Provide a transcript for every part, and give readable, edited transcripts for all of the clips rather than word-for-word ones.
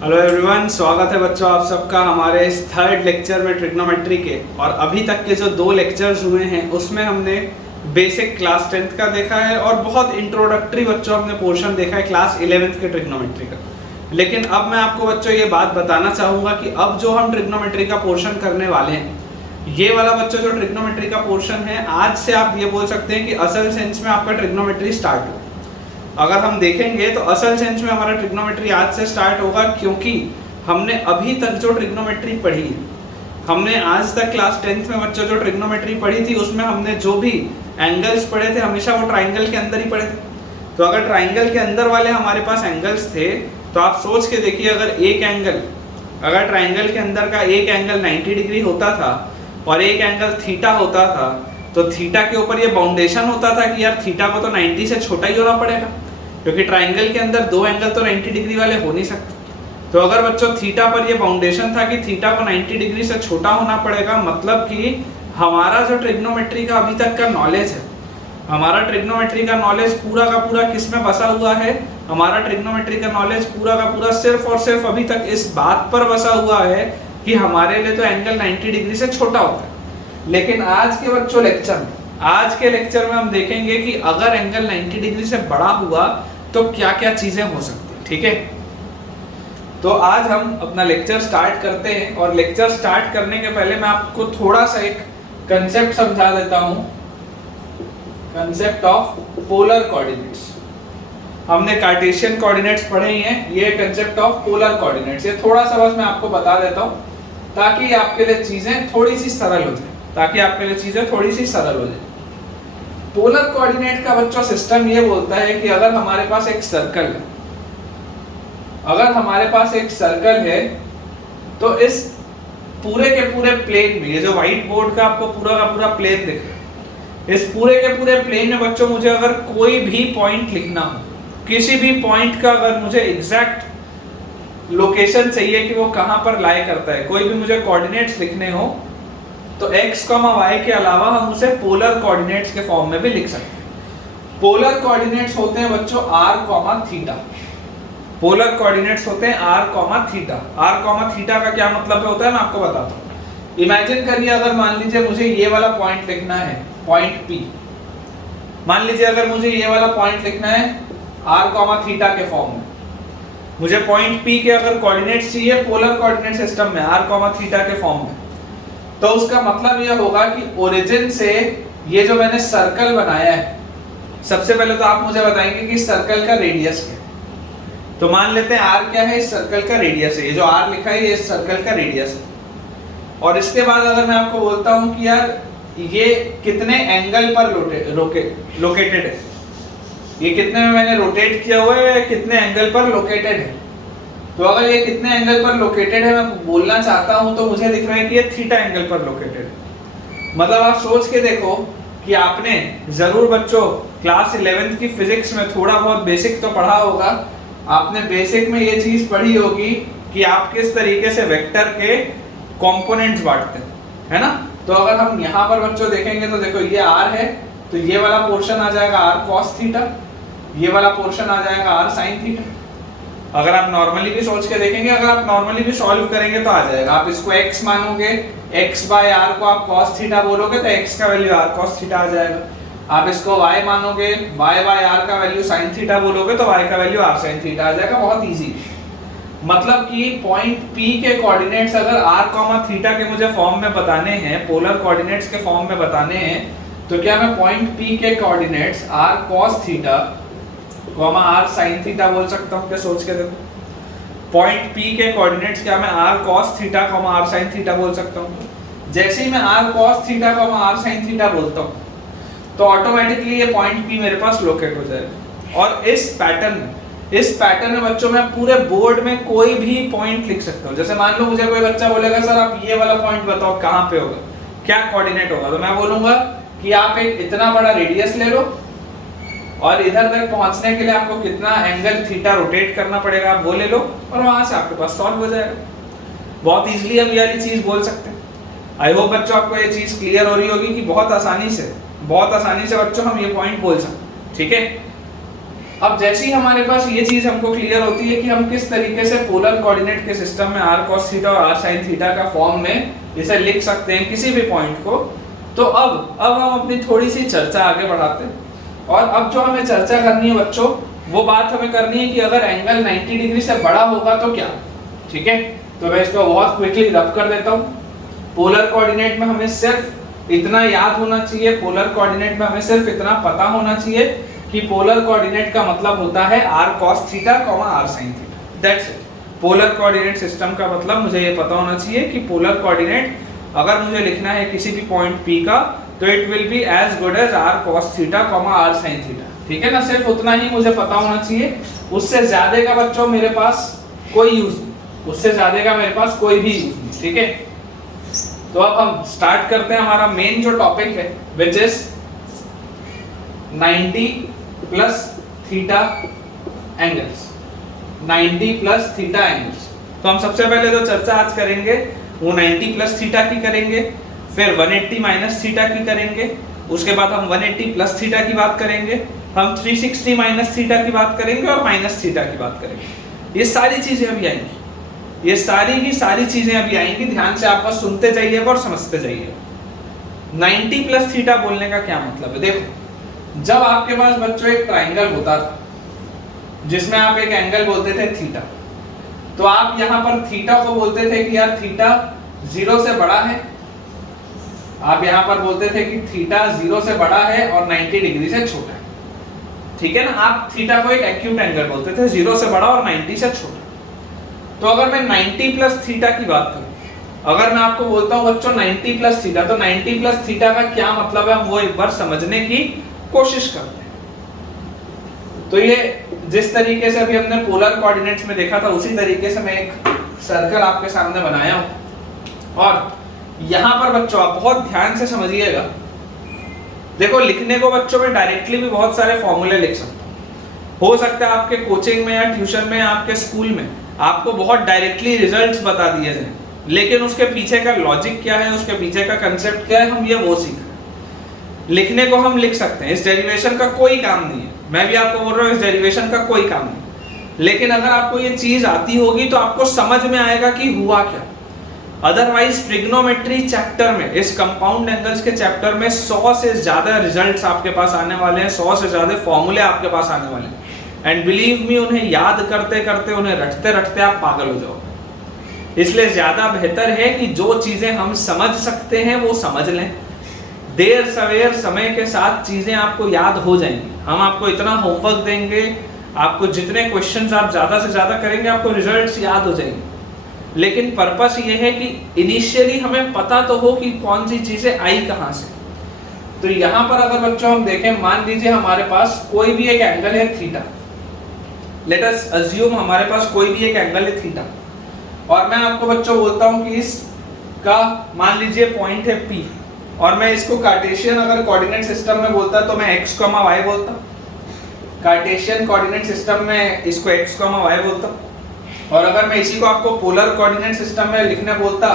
Hello everyone, स्वागत है बच्चों आप सबका हमारे इस थर्ड लेक्चर में ट्रिग्नोमेट्री के। और अभी तक के जो 2 लेक्चर्स हुए हैं उसमें हमने बेसिक क्लास 10th का देखा है और बहुत इंट्रोडक्टरी बच्चों हमने पोर्शन देखा है क्लास 11th के ट्रिग्नोमेट्री का। लेकिन अब मैं आपको बच्चों ये बात बताना चाहूँगा कि अब जो हम ट्रिग्नोमेट्री का पोर्शन करने वाले हैं, ये वाला बच्चों जो ट्रिग्नोमेट्री का पोर्शन है, आज से आप ये बोल सकते हैं कि असल सेंस में आपका ट्रिग्नोमेट्री स्टार्ट हो। अगर हम देखेंगे तो असल सेंस में हमारा ट्रिग्नोमेट्री आज से स्टार्ट होगा, क्योंकि हमने अभी तक जो ट्रिग्नोमेट्री पढ़ी है, हमने आज तक क्लास 10th में बच्चों जो ट्रिग्नोमेट्री पढ़ी थी उसमें हमने जो भी एंगल्स पढ़े थे हमेशा वो ट्राइंगल के अंदर ही पढ़े थे। तो अगर ट्राइंगल के अंदर वाले हमारे पास एंगल्स थे तो आप सोच के देखिए, अगर ट्राइंगल के अंदर का एक एंगल 90 डिग्री होता था और एक एंगल थीटा होता था, तो थीटा के ऊपर ये बाउंडेशन होता था कि यार थीटा को तो 90 से छोटा ही होना पड़ेगा, क्योंकि ट्राइंगल के अंदर 2 एंगल तो 90 डिग्री वाले हो नहीं सकते। तो अगर बच्चों थीटा पर ये बाउंडेशन था कि थीटा को 90 डिग्री से छोटा होना पड़ेगा, मतलब कि हमारा जो ट्रिग्नोमेट्री का अभी तक का नॉलेज है, हमारा ट्रिग्नोमेट्री का नॉलेज पूरा का पूरा किस में बसा हुआ है? हमारा ट्रिग्नोमेट्री का नॉलेज पूरा का पूरा सिर्फ और सिर्फ अभी तक इस बात पर बसा हुआ है कि हमारे लिए तो एंगल 90 डिग्री से छोटा होता है। लेकिन आज के बच्चों आज के लेक्चर में हम देखेंगे कि अगर एंगल 90 डिग्री से बड़ा हुआ तो क्या क्या चीजें हो सकती हैं। ठीक है, तो आज हम अपना लेक्चर स्टार्ट करते हैं। और लेक्चर स्टार्ट करने के पहले मैं आपको थोड़ा सा एक कंसेप्ट समझा देता हूं, कंसेप्ट ऑफ पोलर कोऑर्डिनेट्स। हमने कार्टेशियन कोऑर्डिनेट्स पढ़े ही हैं, ये कंसेप्ट ऑफ पोलर कोऑर्डिनेट्स, ये थोड़ा सा बस मैं आपको बता देता हूं ताकि आपके लिए चीजें थोड़ी सी सरल हो जाए। पोलर कोऑर्डिनेट का बच्चों सिस्टम ये बोलता है कि अगर हमारे पास एक सर्कल है, तो इस पूरे के पूरे प्लेन में, ये जो व्हाइट बोर्ड का आपको पूरा का पूरा प्लेन दिख रहा है, इस पूरे के पूरे प्लेन में बच्चों मुझे अगर कोई भी पॉइंट लिखना हो, किसी भी पॉइंट का अगर मुझे एग्जैक्ट लोकेशन चाहिए कि वो कहां पर लाई करता है, कोई भी मुझे कोऑर्डिनेट्स लिखने हो, तो x, y के अलावा हम उसे पोलर कोऑर्डिनेट्स के फॉर्म में भी लिख सकते हैं। पोलर कोऑर्डिनेट्स होते हैं बच्चों r, थीटा। पोलर कोऑर्डिनेट्स होते हैं r, थीटा। r, थीटा का क्या मतलब होता है मैं आपको बताता हूं। इमेजिन करिए, अगर मान लीजिए मुझे ये वाला पॉइंट लिखना है, पॉइंट P। मान लीजिए अगर मुझे ये वाला पॉइंट लिखना है r, थीटा के फॉर्म में, मुझे पॉइंट P के अगर कोऑर्डिनेट्स चाहिए पोलर कोऑर्डिनेट सिस्टम में r, थीटा के फॉर्म में, तो उसका मतलब यह होगा कि ओरिजिन से ये जो मैंने सर्कल बनाया है, सबसे पहले तो आप मुझे बताएंगे कि इस सर्कल का रेडियस क्या है। तो मान लेते हैं r क्या है, इस सर्कल का रेडियस है, ये जो r लिखा है ये इस सर्कल का रेडियस है। और इसके बाद अगर मैं आपको बोलता हूं कि यार ये कितने एंगल पर लोकेटेड है, ये कितने में मैंने रोटेट किया हुआ है, कितने एंगल पर लोकेटेड है, तो अगर ये कितने एंगल पर लोकेटेड है मैं बोलना चाहता हूं, तो मुझे दिख रहा है कि ये थीटा एंगल पर लोकेटेड है। मतलब आप सोच के देखो कि आपने जरूर बच्चों क्लास 11th की फिजिक्स में थोड़ा बहुत बेसिक तो पढ़ा होगा, आपने बेसिक में ये चीज पढ़ी होगी कि आप किस तरीके से वेक्टर के कंपोनेंट्स बांटते हैं, है ना। तो अगर हम यहाँ पर बच्चों देखेंगे तो देखो ये r है, तो ये वाला पोर्शन आ जाएगा r cos थीटा, ये वाला पोर्शन आ जाएगा r sin थीटा। अगर आप नॉर्मली भी सोच के देखेंगे, अगर आप नॉर्मली भी सॉल्व करेंगे तो आ जाएगा। आप इसको x मानोगे, x बाय r को आप cos थीटा बोलोगे तो x का वैल्यू r cos थीटा आ जाएगा। आप इसको y मानोगे, y बाय r का वैल्यू sin थीटा बोलोगे तो y का वैल्यू r sin थीटा आ जाएगा। बहुत इजी। मतलब कि पॉइंट P के कोऑर्डिनेट्स अगर r, थीटा के मुझे फॉर्म में बताने हैं, पोलर कोऑर्डिनेट्स के फॉर्म में बताने हैं, तो क्या मैं पॉइंट P के coordinates r cos theta, r sin theta बोल सकता हूं क्या? सोच के देखो, पॉइंट P के कोऑर्डिनेट्स क्या मैं r cos theta, r sin theta बोल सकता हूं। जैसे ही मैं r cos theta, r sin theta बोलता हूं, तो ऑटोमेटिकली ये पॉइंट P मेरे पास लोकेट हो जाएगा। और इस पैटर्न में बच्चों मैं पूरे बोर्ड में कोई भी पॉइंट लिख सकता हूं। जैसे मान लो मुझे कोई बच्चा बोलेगा सर आप ये वाला पॉइंट बताओ कहां पे होगा, क्या कोऑर्डिनेट होगा, तो मैं बोलूंगा कि आप एक इतना बड़ा रेडियस ले लो और इधर तक पहुंचने के लिए आपको कितना एंगल थीटा रोटेट करना पड़ेगा आप वो ले लो, और वहां से आपके पास सॉल्व हो जाएगा। बहुत इजीली हम ये वाली चीज बोल सकते हैं। आई होप बच्चों आपको ये चीज क्लियर हो रही होगी कि बहुत आसानी से बच्चों हम ये पॉइंट बोल सकते हैं। ठीक है, अब जैसे ही हमारे पास ये चीज हमको क्लियर होती है कि हम किस तरीके से पोलर कोऑर्डिनेट के सिस्टम में r cos थीटा और r sin थीटा का फॉर्म में इसे लिख सकते हैं किसी भी पॉइंट को, तो अब हम अपनी थोड़ी सी चर्चा आगे बढ़ाते हैं। और अब जो हमें चर्चा करनी है बच्चों, वो बात हमें करनी है कि अगर एंगल 90 डिग्री से बड़ा होगा तो क्या। ठीक है, तो मैं इसको बहुत क्विकली रब कर देता हूँ। पोलर कोऑर्डिनेट में हमें सिर्फ इतना याद होना चाहिए, पोलर कोऑर्डिनेट में हमें सिर्फ इतना पता होना चाहिए कि पोलर कोऑर्डिनेट का मतलब होता है r cos theta, r sin theta. That's it. Polar coordinate system का मतलब मुझे ये पता होना चाहिए कि पोलर कोऑर्डिनेट अगर मुझे लिखना है किसी भी पॉइंट P का, तो it will be as good as r cos theta, r sin theta. ठीक है ना, सिर्फ उतना ही मुझे पता होना चाहिए। उससे ज्यादा का बच्चों मेरे पास कोई यूज नहीं, उससे ज्यादा का मेरे पास कोई भी यूज नहीं। ठीक है, तो अब हम स्टार्ट करते हैं हमारा मेन जो टॉपिक है, which is 90 plus theta angles. 90 plus theta angles. तो हम सबसे पहले जो चर्चा आज करेंगे वो 90 प्लस थीटा की करेंगे, फिर 180 माइनस थीटा की करेंगे, उसके बाद हम 180 प्लस थीटा की बात करेंगे, हम 360 माइनस थीटा की बात करेंगे और माइनस थीटा की बात करेंगे। ये सारी चीजें अभी आएंगी, ये सारी की सारी चीजें अभी आएंगी। ध्यान से आप बस सुनते जाइएगा और समझते जाइएगा। 90 प्लस थीटा बोलने का क्या मतलब है? देखो, जब आपके पास बच्चों एक ट्राइंगल होता था जिसमें आप एक एंगल बोलते थे थीटा, तो आप यहां पर थीटा को बोलते थे कि यार थीटा 0 से बड़ा है। आप यहां पर बोलते थे कि थीटा 0 से बड़ा है और 90 डिग्री से छोटा है। ठीक है ना, आप थीटा को एक एक्यूट एंगल बोलते थे, 0 से बड़ा और 90 से छोटा। तो अगर मैं 90 प्लस थीटा की बात करूं, अगर मैं आपको बोलता हूं बच्चों 90 प्लस थीटा, तो 90 प्लस थीटा का क्या मतलब है, हम वो एक बार समझने की कोशिश करते हैं। तो ये जिस तरीके से अभी हमने पोलर कोऑर्डिनेट्स में देखा था, उसी तरीके से मैं एक सर्कल आपके सामने बनाया हूं। और यहां पर बच्चों आप बहुत ध्यान से समझिएगा। देखो, लिखने को बच्चों में डायरेक्टली भी बहुत सारे फॉर्मूले लिख सकते हो सकता है आपके कोचिंग में या ट्यूशन में या आपके स्कूल में आपको बहुत डायरेक्टली रिजल्ट्स बता दिए जाएं, लेकिन उसके पीछे का लॉजिक क्या है, उसके पीछे का कंसेप्ट क्या है, हम ये वो सीख रहे हैं। लिखने को हम लिख सकते हैं, इस डेरिवेशन का कोई काम नहीं है। मैं भी आपको बोल रहा हूँ इस डेरिवेशन का कोई काम नहीं, लेकिन अगर आपको ये चीज आती होगी तो आपको समझ में आएगा कि हुआ क्या। अदरवाइज ट्रिग्नोमेट्री चैप्टर में, इस कंपाउंड एंगल्स के चैप्टर में 100 से ज्यादा रिजल्ट्स आपके पास आने वाले हैं, 100 से ज्यादा फॉर्मूले आपके पास आने वाले हैं। एंड बिलीव मी, उन्हें याद करते करते, उन्हें रटते रटते आप पागल हो जाओगे। इसलिए ज्यादा बेहतर है कि जो चीजें हम समझ सकते हैं वो समझ लें। देर सवेर समय के साथ चीजें आपको याद हो जाएंगी। हम आपको इतना होमवर्क देंगे, आपको जितने क्वेश्चंस आप ज्यादा से ज्यादा करेंगे आपको रिजल्ट्स याद हो जाएंगे। लेकिन पर्पस ये है कि इनिशियली हमें पता तो हो कि कौन सी चीजें आई कहां से। तो यहां पर अगर बच्चों हम देखें, मान लीजिए हमारे पास कोई भी एक एंगल है थीटा। लेट अस अज्यूम हमारे पास कोई भी एक एंगल है थीटा, और मैं आपको बच्चों बोलता हूं कि इसका मान लीजिए पॉइंट है P, और मैं इसको कार्टेशियन अगर कोऑर्डिनेट सिस्टम में बोलता तो मैं x, y बोलता। कार्टेशियन कोऑर्डिनेट सिस्टम में इसको x, y बोलता। और अगर मैं इसी को आपको पोलर कोऑर्डिनेट सिस्टम में लिखने बोलता,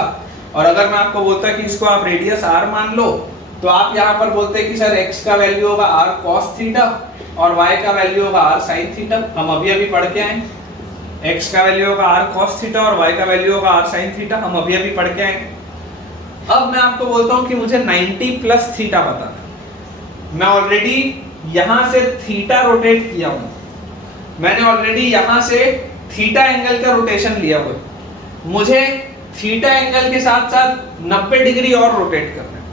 और अगर मैं आपको बोलता कि इसको आप रेडियस r मान लो, तो आप यहाँ पर बोलते कि सर x का वैल्यू होगा r cos थीटा और y का वैल्यू होगा r sin थीटा। हम अभी पढ़ के आए, x का वैल्यू होगा r cos थीटा और y का वैल्यू होगा r sin थीटा। हम अभी पढ़ के आए। अब मैं आपको बोलता हूं कि मुझे 90 प्लस थीटा बताना। मैं ऑलरेडी यहां से थीटा रोटेट किया हूं, मैंने ऑलरेडी यहां से थीटा एंगल का रोटेशन लिया हुआ है। मुझे थीटा एंगल के साथ साथ 90 डिग्री और रोटेट करना है।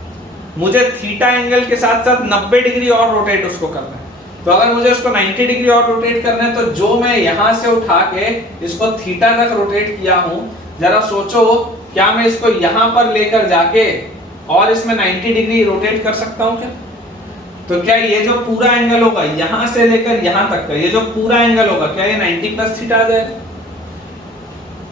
मुझे थीटा एंगल के साथ साथ 90 डिग्री और रोटेट उसको करना है। तो अगर मुझे उसको 90 डिग्री और रोटेट करना है, तो जो मैं यहां से उठा के इसको थीटा तक रोटेट किया हूं, जरा सोचो क्या मैं इसको यहां पर लेकर जाके और इसमें 90 डिग्री रोटेट कर सकता हूं क्या? तो क्या ये जो पूरा एंगल होगा यहां से लेकर यहां तक का, ये जो पूरा एंगल होगा, क्या ये 90 प्लस थीटा आ जाएगा?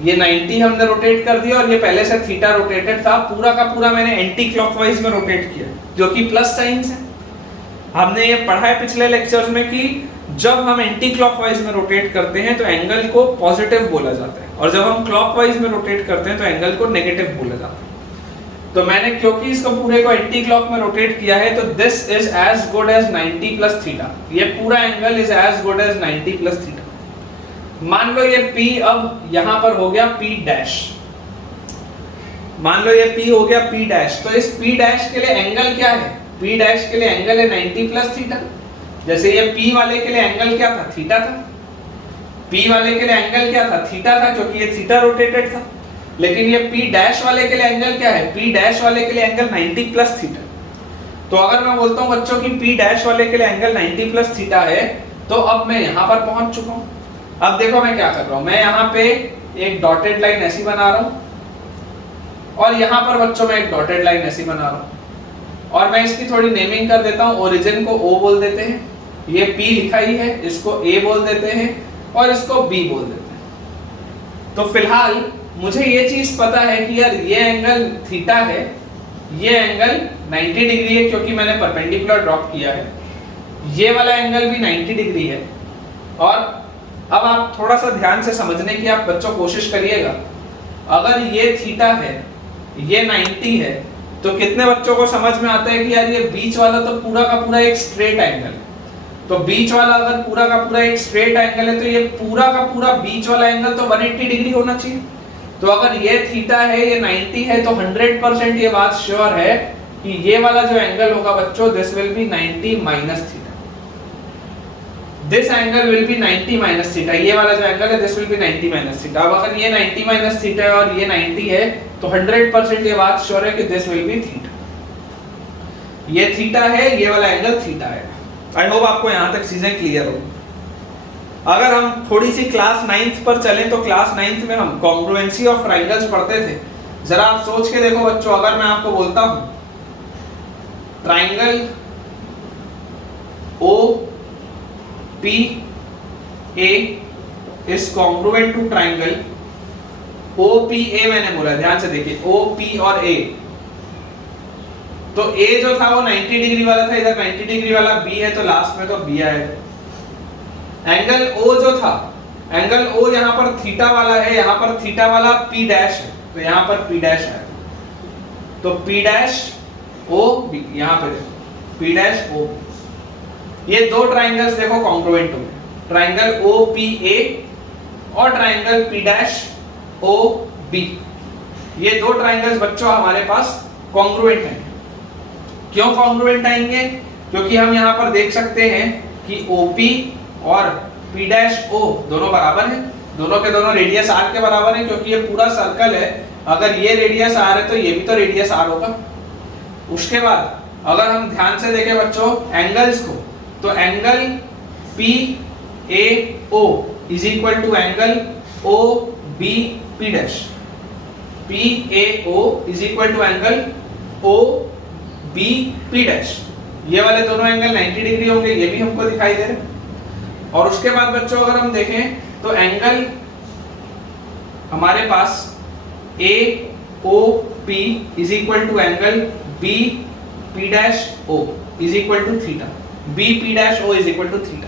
ये 90 हमने रोटेट कर दिया और ये पहले से थीटा रोटेटेड था, पूरा का पूरा मैंने एंटी क्लॉकवाइज में रोटेट किया, जो कि प्लस साइन से। हमने ये पढ़ा है पिछले लेक्चर्स में कि जब हम एंटी क्लॉकवाइज में रोटेट करते हैं तो एंगल को पॉजिटिव बोला जाता है, और जब हम क्लॉकवाइज में रोटेट करते हैं तो एंगल को नेगेटिव बोला जाता है। तो मैंने क्योंकि इसको पूरे को एंटी क्लॉक में रोटेट किया है, तो this is as good as 90 plus theta. ये पूरा angle is as good as 90 plus theta. मान लो ये P अब यहां पर हो गया P डैश, मान लो ये P हो गया P डैश। तो इस P डैश के लिए एंगल क्या है? P डैश के लिए एंगल है 90 प्लस थीटा। जैसे ये P वाले के लिए एंगल क्या था? थीटा था। P वाले के लिए एंगल क्या था? थीटा था, क्योंकि ये थीटा रोटेटेड था। लेकिन ये P डैश वाले के लिए एंगल क्या है? P डैश वाले के लिए एंगल 90 प्लस थीटा। तो अगर मैं बोलता हूं बच्चों कि P डैश वाले के लिए एंगल 90 प्लस थीटा है, तो अब मैं यहां पर पहुंच चुका हूं। अब देखो मैं क्या कर रहा हूं, मैं यहां पे एक डॉटेड लाइन ऐसी बना रहा हूं, और यहां पर बच्चों मैं एक डॉटेड लाइन ऐसी बना रहा हूं, और मैं इसकी थोड़ी नेमिंग कर देता हूं। ओरिजिन को O बोल देते हैं, ये P लिखा ही है, इसको A बोल देते हैं, और इसको B बोल देते हैं। तो फिलहाल मुझे ये चीज पता है कि यार ये एंगल थीटा है, ये एंगल 90 डिग्री है क्योंकि मैंने परपेंडिकुलर ड्रॉप किया है, ये वाला एंगल भी 90 डिग्री है। और अब आप थोड़ा सा ध्यान से समझने की आप बच्चों कोशिश करिएगा, अगर ये थीटा है, ये 90 है, तो कितने बच्चों को समझ में आता है कि यार ये बीच वाला तो पूरा का पूरा एक स्ट्रेट एंगल है। तो बीच वाला अगर पूरा का पूरा एक स्ट्रेट एंगल है, तो ये पूरा का पूरा बीच वाला एंगल तो 180 डिग्री होना चाहिए। तो अगर ये थीटा है, ये 90 है, तो 100% ये बात श्योर है कि ये वाला जो एंगल होगा बच्चों, this will B 90 minus theta. This angle will be 90 minus theta. ये वाला जो एंगल है, this will B 90 minus theta. अब अगर ये 90 माइनस थीटा है और ये 90 है, तो 100% ये बात श्योर है कि दिस विल बी थीटा। ये थीटा है, ये वाला एंगल थीटा है। आई होप आपको यहां तक चीजें क्लियर हो। अगर हम थोड़ी सी क्लास 9th पर चलें, तो क्लास 9th में हम कॉन्ग्रुएंसी ऑफ ट्रायंगल्स पढ़ते थे। जरा आप सोच के देखो बच्चों, अगर मैं आपको बोलता हूं triangle OPA is congruent to triangle OPA, मैंने बोला ध्यान से देखिए, OP और A। तो A जो था वो 90 डिग्री वाला था, इधर 90 डिग्री वाला B है, तो लास्ट में तो B आएगा। एंगल O जो था, एंगल O यहाँ पर थीटा वाला है, यहाँ पर थीटा वाला P डैश है, तो यहाँ पर P डैश है। तो P डैश O B, यहाँ पे देखो P डैश O, ये दो ट्रायंगल्स देखो कॉन्ग्रुएंट हो गए, ट्रायंगल OPA और ट्रायंगल P डैश OB। ये दो ट्रायंगल्स बच्चों हमारे पास कॉन्ग्रुएंट हैं। क्यों कॉन्ग्रुएंट आएंगे? क्योंकि हम यहाँ पर देख सकते हैं कि OP और P डैश O दोनों बराबर हैं, दोनों के दोनों रेडियस R के बराबर हैं, क्योंकि ये पूरा सर्कल है। अगर ये रेडियस R है तो ये भी तो रेडियस R होगा। उसके बाद अगर हम ध्यान से देखें बच्चों एंगल्स को, तो angle PAO is equal to angle OBP dash. PAO is equal to angle OBP dash. ये वाले दोनों एंगल 90 डिग्री होंगे, ये भी हमको दिखाई दे रहे हैं। और उसके बाद बच्चों अगर हम देखें तो एंगल हमारे पास AOP is equal to angle BP dash O is equal to theta. BP dash O is equal to theta.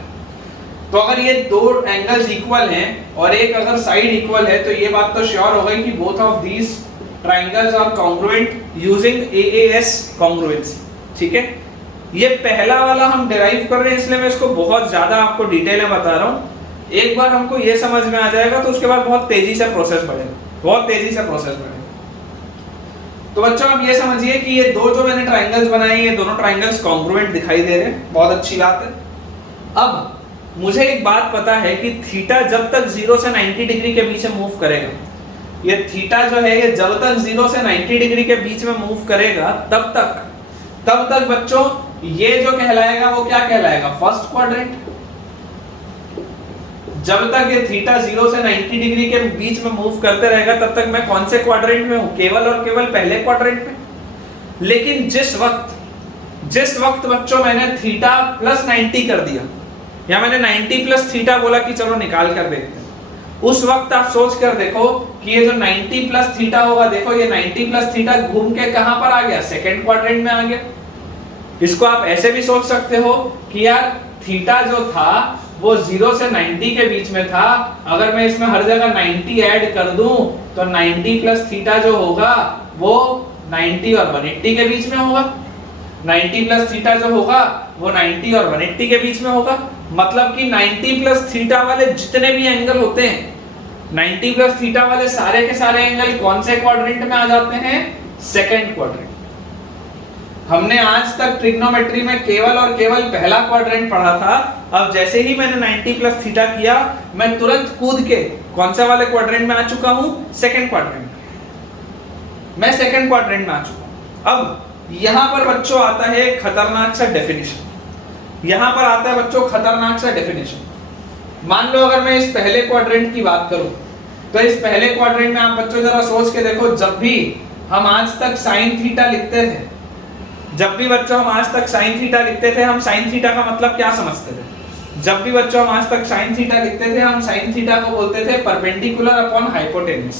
तो अगर ये दो एंगल्स इक्वल हैं और एक अगर साइड इक्वल है, तो ये बात तो श्योर हो गई कि both of these triangles are congruent using AAS congruency. ठीक है, ये पहला वाला हम डिराइव कर रहे हैं, इसलिए मैं इसको बहुत ज्यादा आपको डिटेल में बता रहा हूं। एक बार हमको ये समझ में आ जाएगा तो उसके बाद बहुत तेजी से प्रोसेस बढ़ेगा, बहुत तेजी से प्रोसेस बढ़ेगा। तो बच्चों आप ये समझिए कि ये दो जो मैंने ट्रायंगल्स बनाए, ये दोनों ट्रायंगल्स कॉन्ग्रुएंट दिखाई दे रहे हैं, बहुत अच्छी बात है। अब मुझे एक बात पता है कि थीटा जब तक 0 से 90 डिग्री के बीच में मूव करेगा, ये थीटा जो है ये जब तक 0 से 90 डिग्री के बीच में मूव करेगा, तब तक बच्चों ये जो कहलाएगा वो क्या कहलाएगा? First quadrant. जब तक ये थीटा 0 से 90 डिग्री के बीच में मूव करते रहेगा, तब तक मैं कौन से क्वाड्रेंट में हूं? केवल और केवल पहले क्वाड्रेंट में। लेकिन जिस वक्त बच्चों मैंने थीटा प्लस 90 कर दिया, या मैंने 90 प्लस थीटा बोला कि चलो निकाल कर देखते हैं, उस वक्त आप सोच कर देखो कि ये जो 90 प्लस थीटा होगा, देखो ये 90 प्लस थीटा घूम के कहां पर आ गया? सेकेंड क्वाड्रेंट में आ गया। इसको आप ऐसे भी सोच सकते हो कि यार थीटा जो था वो 0 से 90 के बीच में था, अगर मैं इसमें हर जगह 90 ऐड कर दूं तो 90 प्लस थीटा जो होगा वो 90 और 180 के बीच में होगा। 90 प्लस थीटा जो होगा वो 90 और 180 के बीच में होगा। मतलब कि 90 प्लस थीटा वाले जितने भी एंगल होते हैं, 90 प्लस थीटा वाले सारे के सारे एंगल कौन से क्वाड्रेंट में आ जाते हैं? Second quadrant. हमने आज तक ट्रिग्नोमेट्री में केवल और केवल पहला क्वाड्रेंट पढ़ा था। अब जैसे ही मैंने 90 प्लस थीटा किया, मैं तुरंत कूद के कौन से वाले क्वाड्रेंट में आ चुका हूं? Second quadrant. मैं सेकंड क्वाड्रेंट में आ चुका हूं। अब यहां पर बच्चों आता है खतरनाक सा डेफिनेशन। यहां पर आता है बच्चों खतरनाक सा डेफिनेशन। मान लो अगर मैं इस पहले क्वाड्रेंट की बात करूं, तो इस पहले क्वाड्रेंट में आप बच्चों जरा सोच के देखो, जब भी हम आज तक साइन थीटा लिखते थे, जब भी बच्चों हम आज तक साइन थीटा लिखते थे, हम साइन थीटा का मतलब क्या समझते थे? जब भी बच्चों हम आज तक साइन थीटा लिखते थे, हम साइन थीटा को बोलते थे perpendicular upon hypotenuse.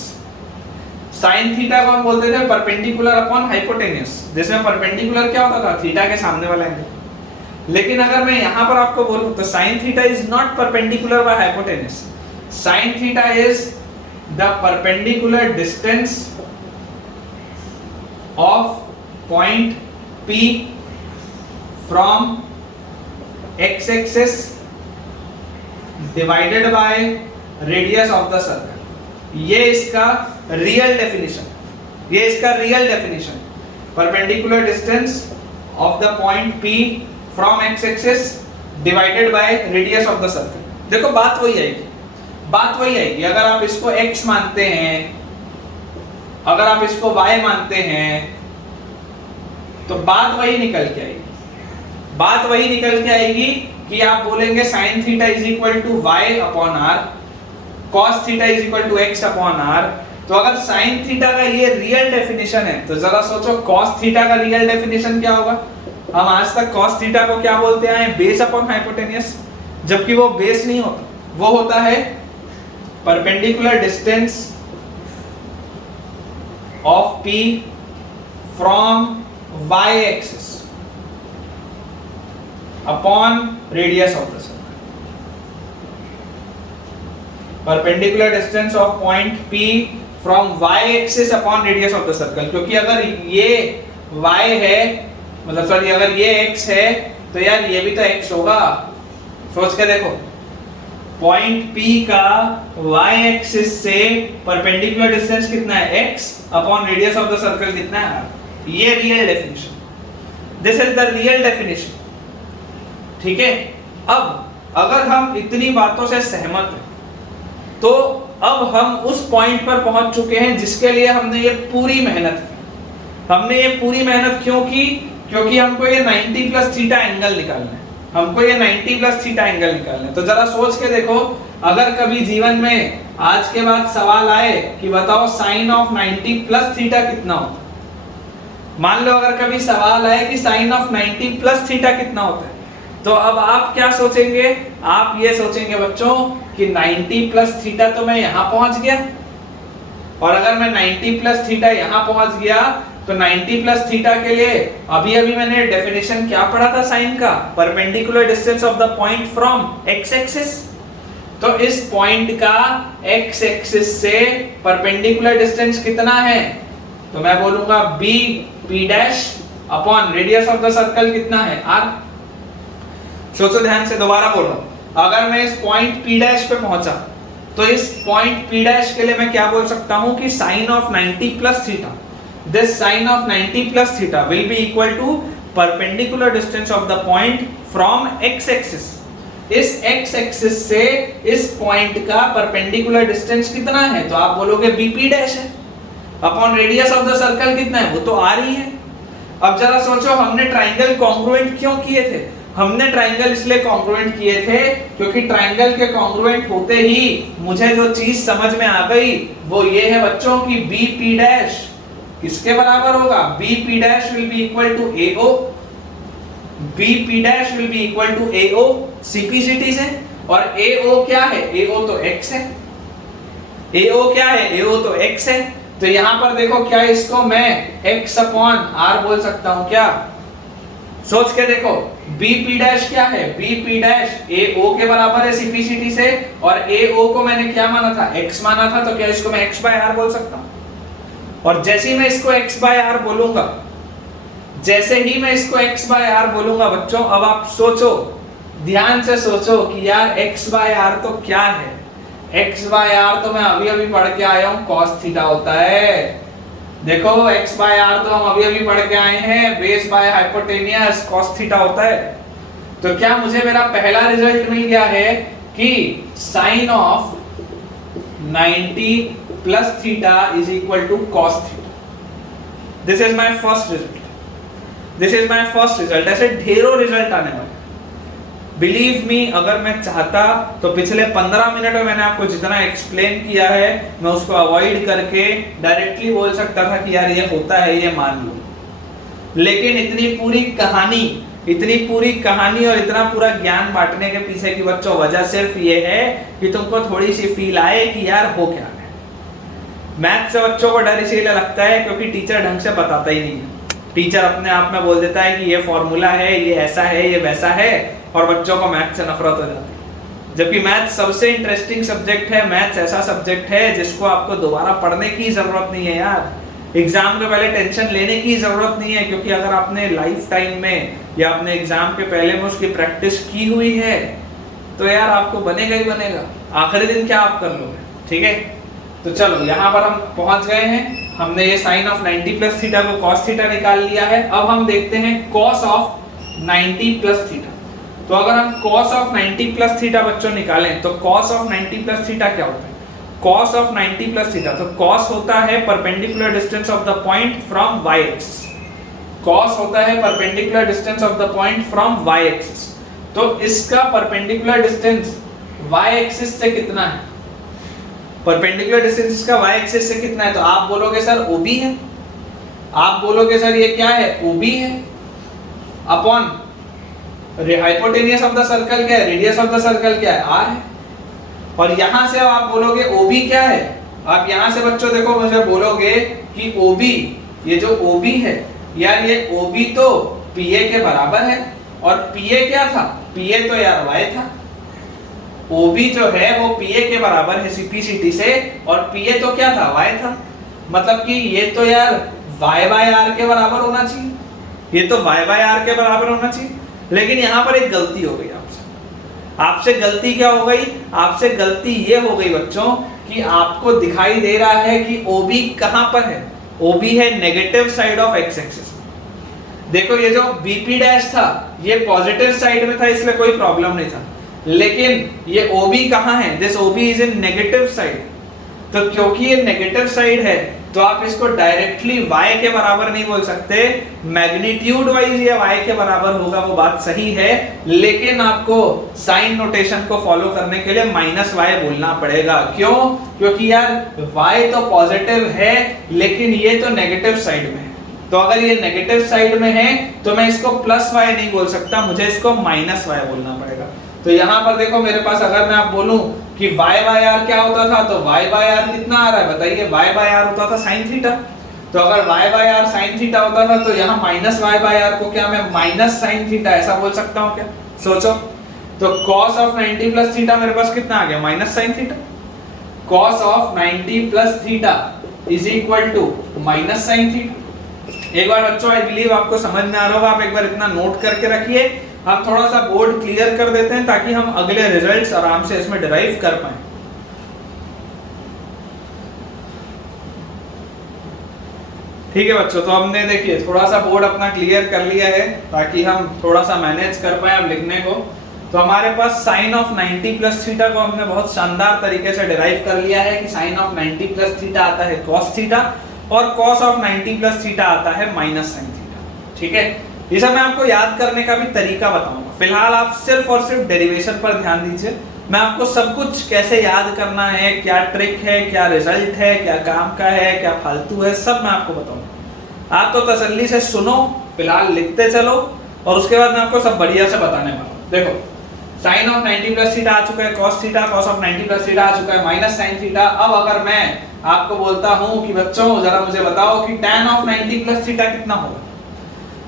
Sine theta को हम बोलते थे परपेंडिकुलर अपॉन हाइपोटेन्यूज, जिसमें परपेंडिकुलर क्या होता था? थीटा के सामने वाला एंगल। लेकिन अगर मैं यहां पर आपको बोलूं तो sign theta is not perpendicular by hypotenuse. Sign theta is the perpendicular distance of point P from x-axis divided by radius of the circle। ये इसका रियल डेफिनेशन, ये इसका real definition. Perpendicular distance of the point P from x-axis divided by radius of the circle। देखो बात वही आएगी, बात वही आएगी। अगर आप इसको x मानते हैं, अगर आप इसको y मानते हैं, तो बात वही निकल के आएगी। बात वही निकल के आएगी कि आप बोलेंगे sine theta is equal to y upon r, cos theta is equal to x upon r. तो अगर साइन थीटा का ये रियल डेफिनेशन है, तो जरा सोचो कॉस थीटा का रियल डेफिनेशन क्या होगा? हम आज तक कॉस थीटा को क्या बोलते हैं? Base upon hypotenuse. जबकि वो बेस नहीं होता, वो होता है perpendicular distance of P from y axis upon radius of the circle। perpendicular distance of point P from y axis upon radius of the circle। क्योंकि अगर ये y है, मतलब सॉरी अगर ये x है, तो यार ये भी तो x होगा। सोच के देखो, पॉइंट P का y एक्सिस से परपेंडिकुलर डिस्टेंस कितना है? x upon radius of the circle कितना है? ये real definition, this is the real definition. ठीक है। अब अगर हम इतनी बातों से सहमत हैं, तो अब हम उस पॉइंट पर पहुंच चुके हैं जिसके लिए हमने ये पूरी मेहनत की। हमने ये पूरी मेहनत क्यों की? क्योंकि हमको ये 90 प्लस थीटा एंगल निकालना है। हमको ये 90 प्लस थीटा एंगल निकालना है। तो जरा सोच के देखो, अगर कभी जीवन में आज के बाद सवाल आए कि बताओ साइन ऑफ 90 प्लस थीटा कितना होता है, मान लो अगर कभी सवाल आए कि साइन ऑफ 90 प्लस थीटा कितना होता है, तो अब आप क्या सोचेंगे? आप ये सोचेंगे बच्चों कि 90 प्लस थीटा तो मैं यहां पहुंच गया, और अगर मैं 90 प्लस थीटा यहां पहुंच गया, तो 90 प्लस थीटा के लिए अभी अभी मैंने डेफिनेशन क्या पढ़ा था साइन का? Perpendicular distance of the point from x axis. तो इस पॉइंट का x एक्सिस से परपेंडिकुलर डिस्टेंस कितना है? तो मैं बोलूंगा b p dash upon radius of the circle कितना है? r। सोचो ध्यान से, दोबारा बोल रहा हूं। अगर मैं इस पॉइंट p डैश पे पहुंचा, तो इस पॉइंट p डैश के लिए मैं क्या बोल सकता हूं कि sine of 90 plus theta, this sine of 90 plus theta will be equal to perpendicular distance of the point from x axis. इस x एक्सिस से इस पॉइंट का परपेंडिकुलर डिस्टेंस कितना है? तो आप बोलोगे bp डैश है, upon radius of the circle कितना है? वो तो r ही है। अब जरा सोचो, हमने ट्राइंगल कॉन्ग्रुएंट क्यों किए थे? हमने ट्राइंगल इसलिए कॉन्ग्रुएंट किए थे क्योंकि ट्राइंगल के कॉन्ग्रुएंट होते ही मुझे जो चीज समझ में आ गई वो ये है बच्चों कि bp डैश किसके बराबर होगा? bp dash will be equal to AO। bp dash will be equal to AO CPCT से, और AO क्या है? AO तो x है। AO क्या है? AO तो x है। तो यहां पर देखो, क्या इसको मैं x अपॉन r बोल सकता हूं क्या? सोच के देखो, bp डैश क्या है? bp डैश AO के बराबर है CPCT से, और AO को मैंने क्या माना था? x माना था। तो क्या इसको मैं x बाय r बोल सकता हूं? और जैसे ही मैं इसको x बाय आर बोलूंगा, जैसे ही मैं इसको x बाय आर बोलूंगा बच्चों, अब आप सोचो, ध्यान से सोचो कि यार x बाय आर तो क्या है। x बाय आर तो मैं अभी अभी पढ़ के आया हूं, cos थीटा होता है। देखो x बाय आर तो हम अभी अभी पढ़ के आए हैं, base by hypotenuse cos theta होता है। तो क्या मुझे मेरा पहला रिजल्ट मिल गया है कि sine of 90 plus theta is equal to cos theta. This is my first result, this is my first result. ऐसे ढेरों रिजल्ट आने वाले। बिलीव मी, अगर मैं चाहता तो पिछले 15 मिनट में मैंने आपको जितना एक्सप्लेन किया है मैं उसको अवॉइड करके डायरेक्टली बोल सकता था कि यार ये होता है, ये मान लो। लेकिन इतनी पूरी कहानी और इतना पूरा ज्ञान बांटने के पीछे की बच्चों वजह सिर्फ ये है कि तुमको थोड़ी सी फील आए कि यार हो क्या है। मैथ से बच्चों को डर इसीलिए लगता है क्योंकि टीचर ढंग से बताता ही नहीं है। टीचर अपने आप में बोल देता है कि ये फॉर्मूला है, ये ऐसा है, ये वैसा है, और बच्चों को मैथ से नफरत हो जाती है। जबकि मैथ सबसे इंटरेस्टिंग सब्जेक्ट है, मैथ्स ऐसा सब्जेक्ट है जिसको आपको दोबारा पढ़ने की जरूरत नहीं है यार। एग्जाम के पहले टेंशन लेने की जरूरत नहीं है, क्योंकि अगर आपने लाइफ टाइम में या अपने एग्जाम के पहले में उसकी प्रैक्टिस की हुई है तो यार आपको बनेगा ही बनेगा। आखिरी दिन क्या आप कर लोगे, ठीक है। तो चलो यहाँ पर हम पहुंच गए हैं, हमने ये साइन ऑफ 90 प्लस थीटा को cos थीटा निकाल लिया है। अब हम देखते हैं cos ऑफ 90 प्लस थीटा। तो अगर हम cos ऑफ 90 प्लस थीटा बच्चों निकालें तो cos ऑफ 90 प्लस थीटा क्या होता है? cos ऑफ 90 प्लस थीटा, तो cos होता है perpendicular distance of the point from y axis. cos होता है perpendicular distance of the point from y axis. तो इसका परपेंडिकुलर डिस्टेंस y एक्सिस से कितना है? परपेंडिकुलर डिस्टेंस इसका y एक्सिस से कितना है? तो आप बोलोगे सर OB है, आप बोलोगे सर ये क्या है? OB है, upon hypotenuse of the circle क्या है? रेडियस ऑफ द सर्कल क्या है? r है। और यहां से आप बोलोगे OB क्या है? आप यहां से बच्चों देखो मुझे बोलोगे कि OB, ये जो OB है यार, ये OB तो PA के बराबर है, और PA क्या था? PA तो यार y था। OB जो है वो PA के बराबर है CPCT से, और PA तो क्या था? y था। मतलब कि ये तो यार y बाय r के बराबर होना चाहिए, ये तो y बाय r के बराबर होना चाहिए। लेकिन यहाँ पर एक गलती हो गई आपसे गलती क्या हो गई? आपसे गलती ये हो गई बच्चों कि आपको दिखाई दे रहा है कि OB कहां पर है? OB है negative side of x axis. देखो ये जो BP डैश था ये पॉजिटिव साइड में था, इसलिए कोई प्रॉब्लम नहीं था। लेकिन ये OB कहां है? This OB is in negative side. तो क्योंकि ये नेगेटिव साइड है तो आप इसको डायरेक्टली y के बराबर नहीं बोल सकते, मैग्नीट्यूड वाइज ये y के बराबर होगा, वो बात सही है। लेकिन आपको साइन नोटेशन को फॉलो करने के लिए -y बोलना पड़ेगा। क्यों? क्योंकि यार y तो पॉजिटिव है लेकिन ये तो नेगेटिव साइड में है। तो अगर ये नेगेटिव साइड में है तो मैं इसको +y नहीं बोल सकता, मुझे इसको -y बोलना पड़ेगा। तो यहाँ पर देखो मेरे पास अगर मैं आप बोलूं कि y बाय r क्या होता था, तो y बाय r कितना आ रहा है बताइए? y बाय r होता था sin थीटा। तो अगर y by r sin theta होता था तो यहाँ -y बाय r को क्या मैं माइनस sin थीटा ऐसा बोल सकता हूँ क्या? सोचो। तो cos ऑफ 90 प्लस थीटा मेरे पास कितना आ गया? -sin theta. cos of 90 plus theta is equal to -sin theta. एक बार बच्चों आई बिलीव आपको समझ में आ रहा होगा, आप एक बार इतना नोट करके रखिए। हम थोड़ा सा बोर्ड क्लियर कर देते हैं ताकि हम अगले रिजल्ट्स आराम से इसमें डिराइव कर पाएं। ठीक है बच्चों, तो हमने देखिए थोड़ा सा बोर्ड अपना क्लियर कर लिया है ताकि हम थोड़ा सा मैनेज कर पाए अब लिखने को। तो हमारे पास साइन ऑफ 90 प्लस थीटा को हमने बहुत शानदार तरीके से डिराइव कर लिया है कि साइन ऑफ 90 प्लस थीटा आता है cos थीटा, और cos ऑफ 90 प्लस थीटा आता है -sin थीटा। ठीक है, ये सब मैं आपको याद करने का भी तरीका बताऊंगा। फिलहाल आप सिर्फ और सिर्फ डेरिवेशन पर ध्यान दीजिए। मैं आपको सब कुछ कैसे याद करना है, क्या ट्रिक है, क्या रिजल्ट है, क्या काम का है, क्या फालतू है, सब मैं आपको बताऊंगा। आप तो तसल्ली से सुनो, फिलहाल लिखते चलो, और उसके बाद मैं आपको सब बढ़िया से बताने वाला हूं। देखो साइन ऑफ 90 प्लस थीटा आ चुका है, cos theta, cos of 90 plus theta आ चुका है, -sin थीटा। अब अगर मैं आपको बोलता हूं कि बच्चों जरा मुझे बताओ कि tan ऑफ 90 प्लस थीटा कितना होगा,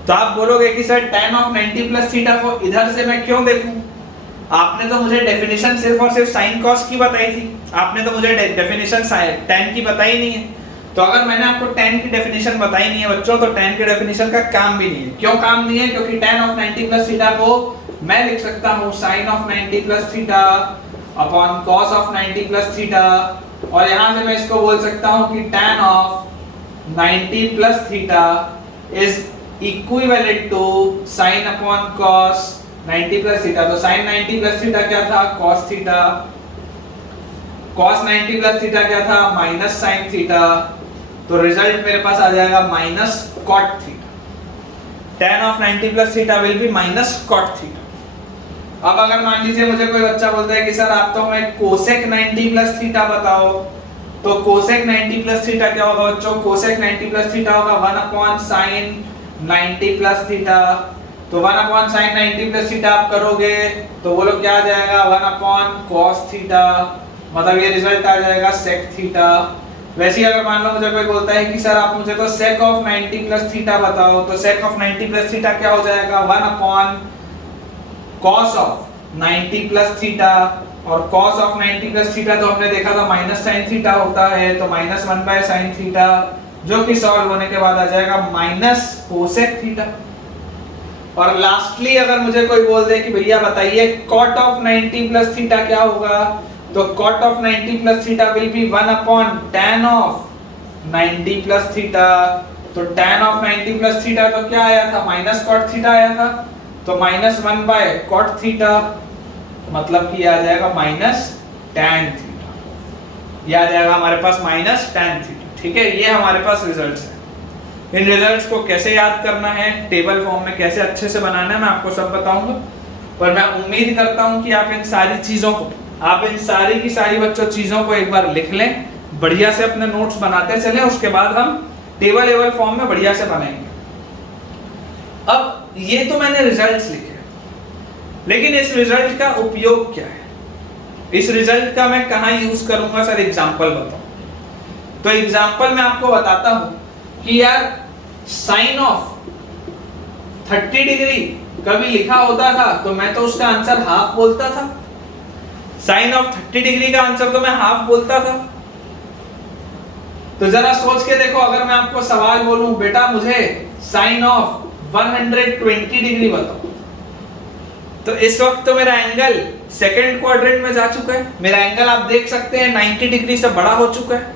तो आप बोलोगे कि sir tan of 90 plus theta को इधर से मैं क्यों देखूं? आपने तो मुझे डेफिनेशन सिर्फ और सिर्फ sin cos की बताई थी, आपने तो मुझे डेफिनेशन tan की बताई नहीं है। तो अगर मैंने आपको tan की डेफिनेशन बताई नहीं है बच्चों, तो tan की डेफिनेशन का काम भी नहीं है। क्यों काम नहीं है? क्योंकि tan ऑफ 90 प्लस थीटा को मैं लिख सकता हूँ sin of 90 plus theta upon cos of 90 plus theta, और यहां से मैं इसको बोल सकता हूँ कि tan of 90 plus theta is equivalent to sin upon cos 90 plus theta. तो sin 90 प्लस थीटा क्या था? cos theta, cos 90 plus theta क्या था? Minus sin theta. तो रिजल्ट मेरे पास आ जाएगा minus cot theta. tan of 90 plus theta will be minus cot theta. अब अगर मान लीजिए मुझे कोई बच्चा बोलता है कि सर आप तो हमें cosec 90 प्लस थीटा बताओ, तो cosec 90 प्लस थीटा क्या होगा बच्चों? cosec 90 प्लस थीटा होगा 1 अपॉन sin 90 प्लस थीटा। तो 1 अपॉन sin 90 प्लस थीटा आप करोगे तो बोलो क्या आ जाएगा? 1 अपॉन cos थीटा, मतलब ये रिजल्ट आ जाएगा sec थीटा। वैसे ही अगर मान लो मुझे कोई बोलता है कि सर आप मुझे तो sec ऑफ 90 प्लस थीटा बताओ, तो sec ऑफ 90 प्लस थीटा क्या हो जाएगा? 1 upon cos of 90 plus theta, और cos ऑफ 90 प्लस थीटा तो हमने देखा था माइनस sin थीटा होता है, तो माइनस 1 बाय sin थीटा, जो कि सॉल्व होने के बाद आ जाएगा माइनस cosec थीटा। और लास्टली अगर मुझे कोई बोल दे कि भैया बताइए cot ऑफ 90 प्लस थीटा क्या होगा, तो cot of 90 plus theta will be 1 upon tan of 90 plus theta. तो tan ऑफ 90 प्लस थीटा तो क्या आया था? माइनस cot थीटा आया था, तो माइनस 1 बाय cot थीटा, मतलब कि आ जाएगा माइनस tan थीटा। ये आ जाएगा हमारे पास माइनस tan थीटा। ठीक है, ये हमारे पास रिजल्ट्स है। इन रिजल्ट्स को कैसे याद करना है, टेबल फॉर्म में कैसे अच्छे से बनाना है, मैं आपको सब बताऊंगा। पर मैं उम्मीद करता हूं कि आप इन सारी चीजों को, आप इन सारी की सारी बच्चों चीजों को एक बार लिख लें, बढ़िया से अपने नोट्स बनाते चलें, उसके बाद हम टेबल फॉर्म में बढ़िया से बनाएंगे। अब ये तो मैंने रिजल्ट्स लिखे, लेकिन इस रिजल्ट का उपयोग क्या है? इस रिजल्ट का मैं कहां यूज करूंगा सर? एग्जांपल बताओ। तो एग्जांपल मैं आपको बताता हूं कि यार साइन ऑफ 30 डिग्री कभी लिखा होता था तो मैं तो उसका आंसर हाफ बोलता था। साइन ऑफ 30 डिग्री का आंसर तो मैं हाफ बोलता था। तो जरा सोच के देखो, अगर मैं आपको सवाल बोलूं बेटा मुझे साइन ऑफ 120 डिग्री बताओ, तो इस वक्त तो मेरा एंगल सेकंड क्वाड्रेंट में जा चुका है। मेरा एंगल आप देख सकते हैं 90 डिग्री से बड़ा हो चुका है।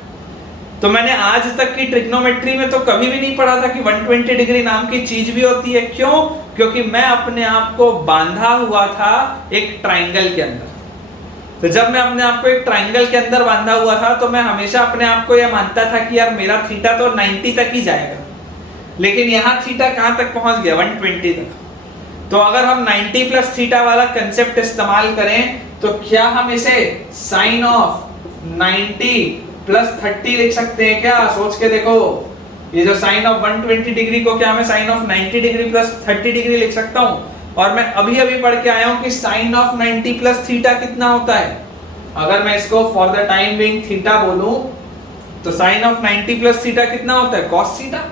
तो मैंने आज तक की ट्रिग्नोमेट्री में तो कभी भी नहीं पढ़ा था कि 120 डिग्री नाम की चीज भी होती है। क्यों? क्योंकि मैं अपने आप को बांधा हुआ था एक ट्राइंगल के अंदर। तो जब मैं अपने आप को एक ट्राइंगल के अंदर बांधा हुआ था तो मैं हमेशा अपने आप को यह मानता था कि यार मेरा थीटा तो 90 तक ही जाएगा, लेकिन यहाँ थीटा कहाँ तक पहुंच गया? 120 तक। तो अगर हम 90 प्लस थीटा वाला कंसेप्ट इस्तेमाल करें तो क्या हम इसे साइन ऑफ 90 प्लस 30 लिख सकते हैं क्या? सोच के देखो, ये जो साइन ऑफ 120 डिग्री को क्या मैं sine of 90 degree plus 30 degree लिख सकता हूँ? और मैं अभी अभी पढ़ के आया हूं कि साइन ऑफ 90 प्लस थीटा कितना होता है। अगर मैं इसको for the time being theta बोलूं तो साइन ऑफ 90 प्लस थीटा कितना होता है? cos theta.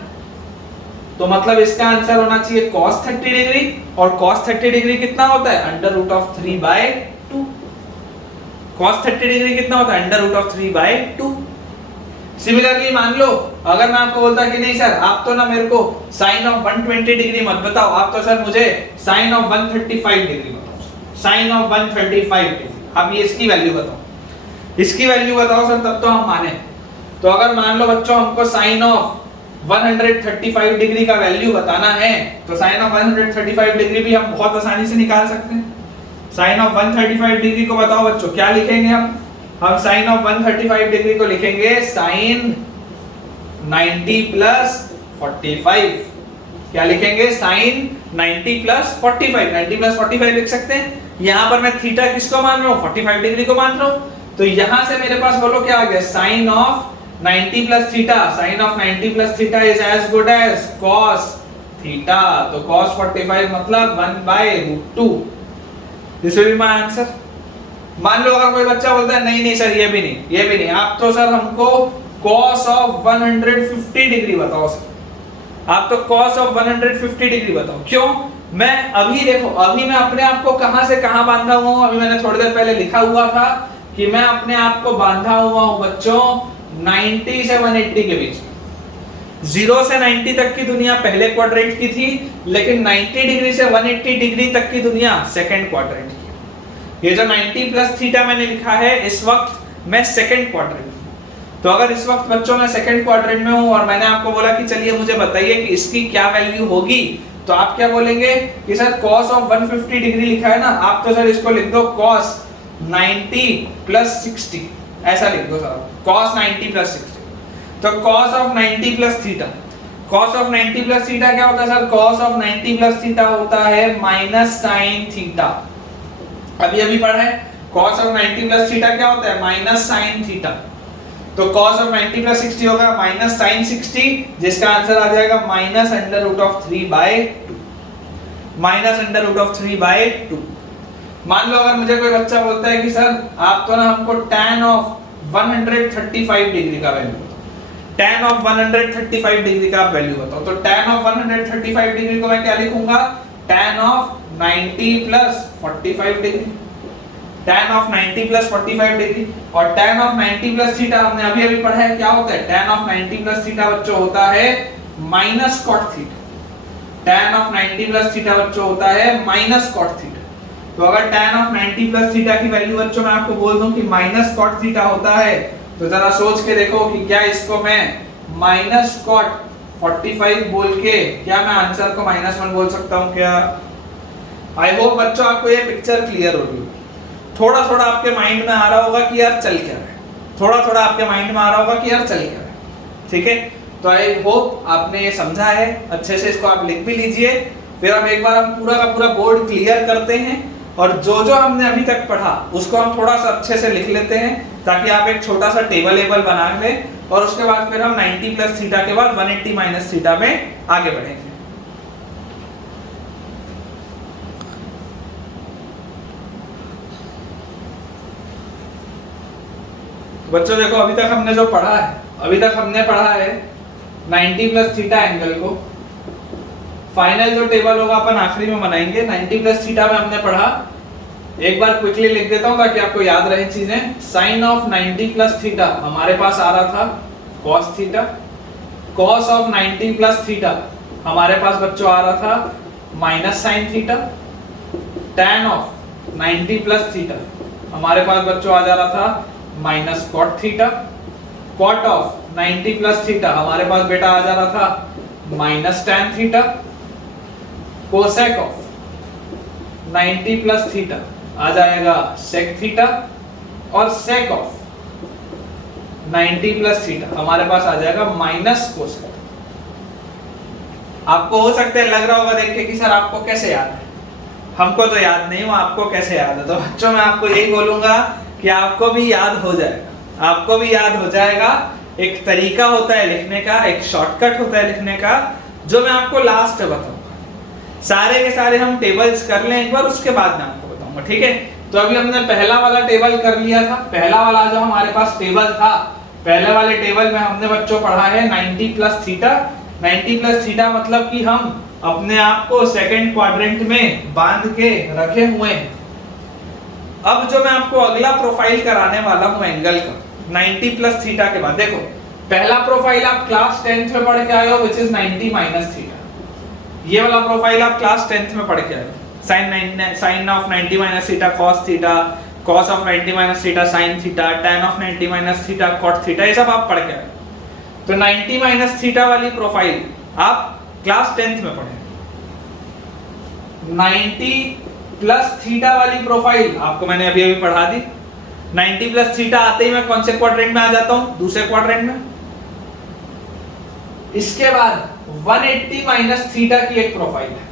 तो मतलब इसका आंसर होना चाहिए cos 30 डिग्री, और cos 30 डिग्री कितना होता है? Under root of 3/2। cos 30 degree कितना होता है? Under root of 3/2। सिमिलरली मान लो अगर मैं आपको बोलता कि नहीं सर आप तो ना मेरे को साइन ऑफ 120 डिग्री मत बताओ, आप तो सर मुझे साइन ऑफ 135 डिग्री बताओ, साइन ऑफ 135 डिग्री, अब ये इसकी वैल्यू बताओ, इसकी वैल्यू बताओ सर, तब तो हम माने। तो अगर मान लो बच्चों हमको साइन ऑफ 135 डिग्री का वैल्यू बताना है तो साइन ऑफ 135 डिग्री भी हम बहुत आसानी से निकाल सकते हैं। साइन ऑफ 135 डिग्री को बताओ बच्चों क्या लिखेंगे हम साइन ऑफ 135 डिग्री को लिखेंगे साइन 90 प्लस 45। क्या लिखेंगे? Sign 90 plus 45। 90 प्लस 45 लिख सकते हैं। यहां पर मैं थीटा किसको मान रहा हूं? 45 डिग्री को मान रहा हूं। तो यहां से मेरे पास बोलो क्या आ गया? Sine of 90 plus theta, sine of 90 plus theta is as good as cos theta. तो cos 45 मतलब 1/√2। This will be my answer. मान लो अगर कोई बच्चा बोलता है नहीं नहीं सर ये भी नहीं, ये भी नहीं, आप तो सर हमको cos ऑफ 150 डिग्री बताओ सर, आप तो cos ऑफ 150 डिग्री बताओ। क्यों? मैं अभी देखो, अभी मैं अपने आप को कहां से कहां बांधा हुआ हूं? अभी मैंने थोड़ी देर पहले लिखा हुआ था कि मैं अपने आप को बांधा हुआ हूं बच्चों 90 से 180 के बीच में। 0 से 90 तक की दुनिया पहले क्वाड्रेंट की थी, लेकिन 90 डिग्री से 180 डिग्री तक की दुनिया सेकंड क्वाड्रेंट की। ये जो 90 प्लस थीटा मैंने लिखा है, इस वक्त मैं सेकंड क्वाड्रेंट में। तो अगर इस वक्त बच्चों मैं सेकंड क्वाड्रेंट में हूं और मैंने आपको बोला कि चलिए मुझे बताइए कि इसकी क्या वैल्यू होगी, तो आप क्या बोलेंगे कि सर cos ऑफ 150 डिग्री लिखा है ना, आप तो सर इसको लिख दो cos 90 प्लस 60, ऐसा लिख दो सर, cos 90 प्लस 60। तो cos of 90 plus theta, cos of 90 plus theta क्या होता है sir? cos of 90 plus theta होता है माइनस sin थीटा। अभी अभी पढ़ा है, cos ऑफ 90 प्लस थीटा क्या होता है? Minus sin theta. तो cos ऑफ 90 प्लस 60 होगा माइनस sin 60, जिसका आंसर आ जाएगा minus under root of 3/2, minus under root of 3/2। मान लो अगर मुझे कोई बच्चा बोलता है कि सर आप तो ना हमको tan ऑफ 135 डिग्री का वैल्यू बताओ, tan ऑफ 135 डिग्री का आप वैल्यू बताओ, तो tan ऑफ 135 डिग्री को मैं क्या लिखूंगा? tan of 90 plus 45 degree, tan of 90 plus 45 degree. और tan ऑफ 90 प्लस थीटा हमने अभी अभी पढ़ा है, क्या होता है? tan ऑफ 90 प्लस थीटा बच्चों होता है minus cot theta. tan of 90 plus theta बच्चों होता है माइनस cot थीटा। तो अगर tan ऑफ 90 प्लस थीटा की वैल्यू बच्चों मैं आपको बोल दूं कि माइनस cot थीटा होता है, तो जरा सोच के देखो कि क्या इसको मैं माइनस cot 45 बोल के क्या मैं आंसर को -1 बोल सकता हूं क्या? आई होप बच्चों आपको ये पिक्चर क्लियर होगी। थोड़ा थोड़ा आपके माइंड में आ रहा होगा कि यार चल क्या रहा है, थोड़ा थोड़ा आपके माइंड में आ रहा होगा कि यार चल क्या रहा है, ठीक है? तो आई होप आपने ये समझा है अच्छे से, इसको आप लिख भी लीजिए। फिर अब एक बार हम पूरा का पूरा बोर्ड क्लियर करते हैं और जो जो हमने अभी तक पढ़ा उसको हम थोड़ा सा अच्छे से लिख लेते हैं, ताकि आप एक छोटा सा टेबल बना लें, और उसके बाद फिर हम 90 प्लस थीटा के बाद 180 माइनस थीटा में आगे बढ़ेंगे। बच्चों देखो, अभी तक हमने जो पढ़ा है, अभी तक हमने पढ़ा है 90 प्लस थीटा एंगल को। फाइनल जो टेबल होगा अपन आखिरी में बनाएंगे। 90 प्लस थीटा में हमने पढ़ा, एक बार क्विकली लिख देता हूं ताकि आपको याद रहे चीजें। साइन ऑफ 90 प्लस थीटा हमारे पास आ रहा था cos theta, cos of 90 plus theta हमारे पास बच्चों आ रहा था minus sin theta, tan of 90 plus theta हमारे पास बच्चों आ जा रहा था minus cot theta, cot of 90 plus theta हमारे पास बेटा आ जा रहा था minus tan theta, cosec of 90 plus theta आ जाएगा sec थीटा, और sec ऑफ 90 प्लस थीटा हमारे पास आ जाएगा माइनस cosec। आपको हो सकता है लग रहा होगा देख के कि सर आपको कैसे याद है, हमको तो याद नहीं, वो आपको कैसे याद है? तो बच्चों मैं आपको यही बोलूंगा कि आपको भी याद हो जाएगा, आपको भी याद हो जाएगा। एक तरीका होता है लिखने का, एक शॉर्टकट होता है लिखने का, जो मैं आपको लास्ट में बताऊंगा। सारे के सारे हम टेबल्स कर लें एक बार, उसके बाद मैं आपको बताऊंगा, ठीक है? तो अभी हमने पहला वाला टेबल कर लिया था। पहला वाला जो हमारे पास टेबल था, पहले वाले टेबल में हमने बच्चों पढ़ा है 90 प्लस थीटा। 90 प्लस थीटा मतलब कि हम अपने आप को सेकंड क्वाड्रेंट में बांध के रखे हुए हैं। अब जो मैं आपको अगला प्रोफाइल कराने वाला हूं एंगल का 90 प्लस थीटा के बाद, देखो पहला प्रोफाइल आप क्लास 10th में पढ़ के आए हो, विच इज 90 माइनस थीटा। ये वाला प्रोफाइल आप क्लास 10th में पढ़ के आए हो। Sine of 90 minus theta cos theta, cos of 90 minus theta sin theta, tan of 90 minus theta cot theta, ये सब आप पढ़ के आए। तो 90 माइनस थीटा वाली प्रोफाइल आप क्लास 10th में पढ़े। 90 प्लस थीटा वाली प्रोफाइल आपको मैंने अभी अभी पढ़ा दी। 90 प्लस थीटा आते ही मैं कौन से क्वाड्रेंट में आ जाता हूं? दूसरे क्वाड्रेंट में। इसके बाद 180 माइनस थीटा की एक प्रोफाइल है।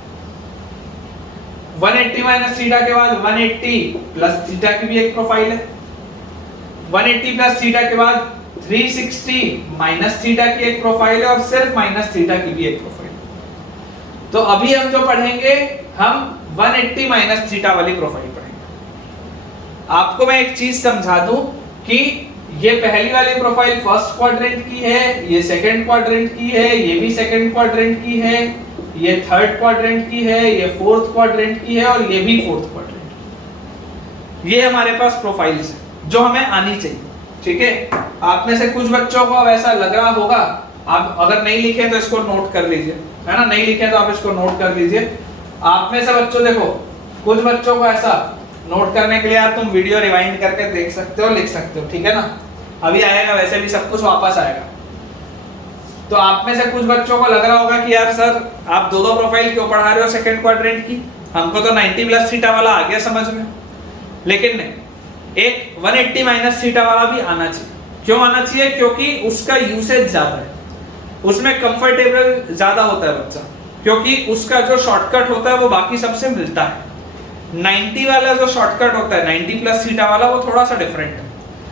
180 माइनस थीटा के बाद 180 प्लस थीटा की भी एक प्रोफाइल है। 180 प्लस थीटा के बाद 360 माइनस थीटा की एक प्रोफाइल है, और सिर्फ माइनस थीटा की भी एक प्रोफाइल है। तो अभी हम जो पढ़ेंगे, हम 180 माइनस थीटा वाली प्रोफाइल पढ़ेंगे। आपको मैं एक चीज समझा दूं कि ये पहली वाली प्रोफाइल फर्स्ट क्वाड्रेंट की है, ये सेकंड क्वाड्रेंट की है, ये भी सेकंड क्वाड्रेंट की है, ये थर्ड क्वाड्रेंट की है, ये फोर्थ क्वाड्रेंट की है, और ये भी फोर्थ क्वाड्रेंट। ये हमारे पास प्रोफाइल्स हैं जो हमें आनी चाहिए, ठीक है। आप में से कुछ बच्चों को अब ऐसा लग रहा होगा, आप अगर नहीं लिखे तो इसको नोट कर लीजिए, है ना, नहीं लिखे तो आप इसको नोट कर लीजिए। आप में से बच्चों देखो, कुछ बच्चों को ऐसा नोट करने के लिए यार तुम वीडियो रिवाइंड करके देख सकते हो, लिख सकते हो, ठीक है ना, अभी आएगा, वैसे भी सब कुछ वापस आएगा। तो आप में से कुछ बच्चों को लग रहा होगा कि यार सर आप दो प्रोफाइल क्यों पढ़ा रहे हो सेकंड क्वाड्रेंट की, हमको तो 90 प्लस थीटा वाला आ गया समझ में, लेकिन नहीं, एक 180 माइनस थीटा वाला भी आना चाहिए। क्यों आना चाहिए? क्योंकि उसका यूसेज ज्यादा है, उसमें कंफर्टेबल ज्यादा होता है बच्चा, क्योंकि उसका जो शॉर्टकट होता है वो बाकी सबसे मिलता है। 90 वाला जो शॉर्टकट होता है 90 प्लस थीटा वाला वो थोड़ा सा डिफरेंट है,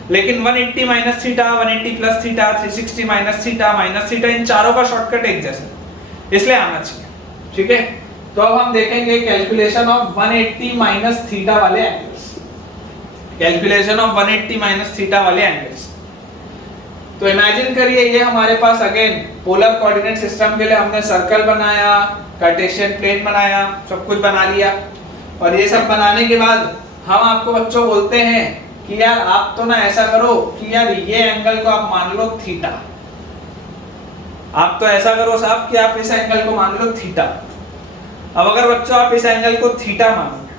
लेकिन 180 minus theta, 180 plus theta, 360 minus theta, minus theta, इन चारों का शॉर्टकट एक जैसा, इसलिए आना चाहिए, ठीक है। तो अब हम देखेंगे कैलकुलेशन ऑफ 180 माइनस थीटा वाले angles, calculation of 180 minus theta वाले एंगल्स। तो इमेजिन करिए ये हमारे पास अगेन पोलर कोऑर्डिनेट सिस्टम के लिए हमने सर्कल बनाया, कार्टेशियन प्लेन बनाया, सब कुछ बना लिया, और ये सब बनाने के बाद हम आपको बच्चों बोलते हैं कि यार आप तो ना ऐसा करो कि यार ये एंगल को आप मान लो थीटा, आप तो ऐसा करो साहब कि आप इस एंगल को मान लो थीटा। अब अगर बच्चों आप इस एंगल को थीटा मानोगे,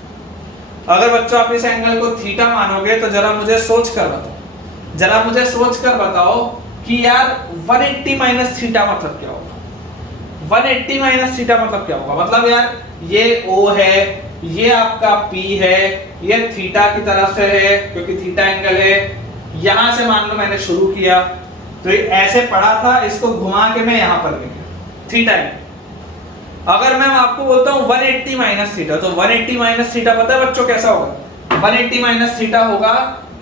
अगर बच्चों आप इस एंगल को थीटा मानोगे तो जरा मुझे सोच कर बताओ, जरा मुझे सोच कर बताओ कि यार 180 माइनस थीटा मतलब क्या होगा, 180 माइनस थीटा मतलब क्या होगा, मतलब यार ये O है, ये आपका P है, ये थीटा की तरफ से है क्योंकि थीटा एंगल है, यहां से मान लो मैंने शुरू किया तो ये ऐसे पड़ा था, इसको घुमा के मैं यहां पर ले गया, थीटा एंगल। अगर मैं आपको बोलता हूं 180 माइनस थीटा, तो 180 माइनस थीटा पता है बच्चों कैसा होगा? 180 माइनस थीटा होगा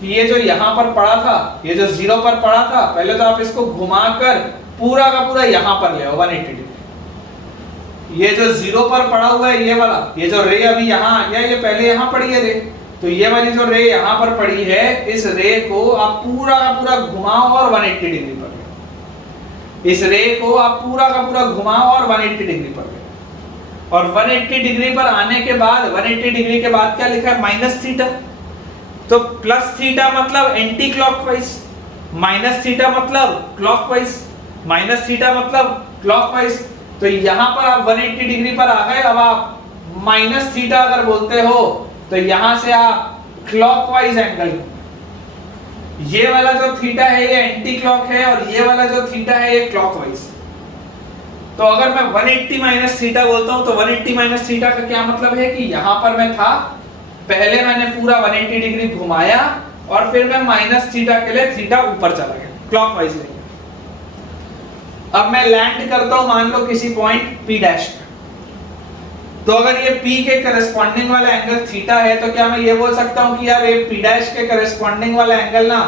कि ये जो यहां पर पड़ा था, ये जो 0 पर पड़ा था, पहले तो आप इसको घुमाकर पूरा का पूरा यहां पर ले आओ 180 डिग्री। ये जो 0 पर पड़ा हुआ है ये वाला, ये जो रे अभी यहां आ गया, ये पहले यहां पड़ी है रे, तो ये वाली जो रे यहां पर पड़ी है, इस रे को आप पूरा का पूरा घुमाओ और 180 डिग्री पर ले, इस रे को आप पूरा का पूरा घुमाओ और 180 डिग्री पर ले, और 180 डिग्री पर आने के बाद 180 डिग्री के बाद क्या लिखा है? Minus theta. तो प्लस थीटा मतलब एंटी क्लॉकवाइज, माइनस थीटा मतलब क्लॉकवाइज, माइनस थीटा मतलब क्लॉकवाइज। तो यहां पर आप 180 डिग्री पर आ गए, अब आप माइनस थीटा अगर बोलते हो तो यहां से आप क्लॉकवाइज एंगल, ये वाला जो थीटा है ये एंटी क्लॉक है और ये वाला जो थीटा है ये क्लॉकवाइज। तो अगर मैं 180 माइनस थीटा बोलता हूं तो 180 माइनस थीटा का क्या मतलब है कि यहां पर मैं था, पहले मैंने पूरा 180 डिग्री घुमाया और फिर मैं माइनस थीटा के लिए थीटा ऊपर चला गया, क्लॉकवाइज लेके। अब मैं लैंड करता हूं मान लो किसी पॉइंट P डैश पे, तो अगर ये P के करस्पॉन्डिंग वाला एंगल थीटा है तो क्या मैं ये बोल सकता हूं कि यार ये P डैश के करस्पॉन्डिंग वाला एंगल ना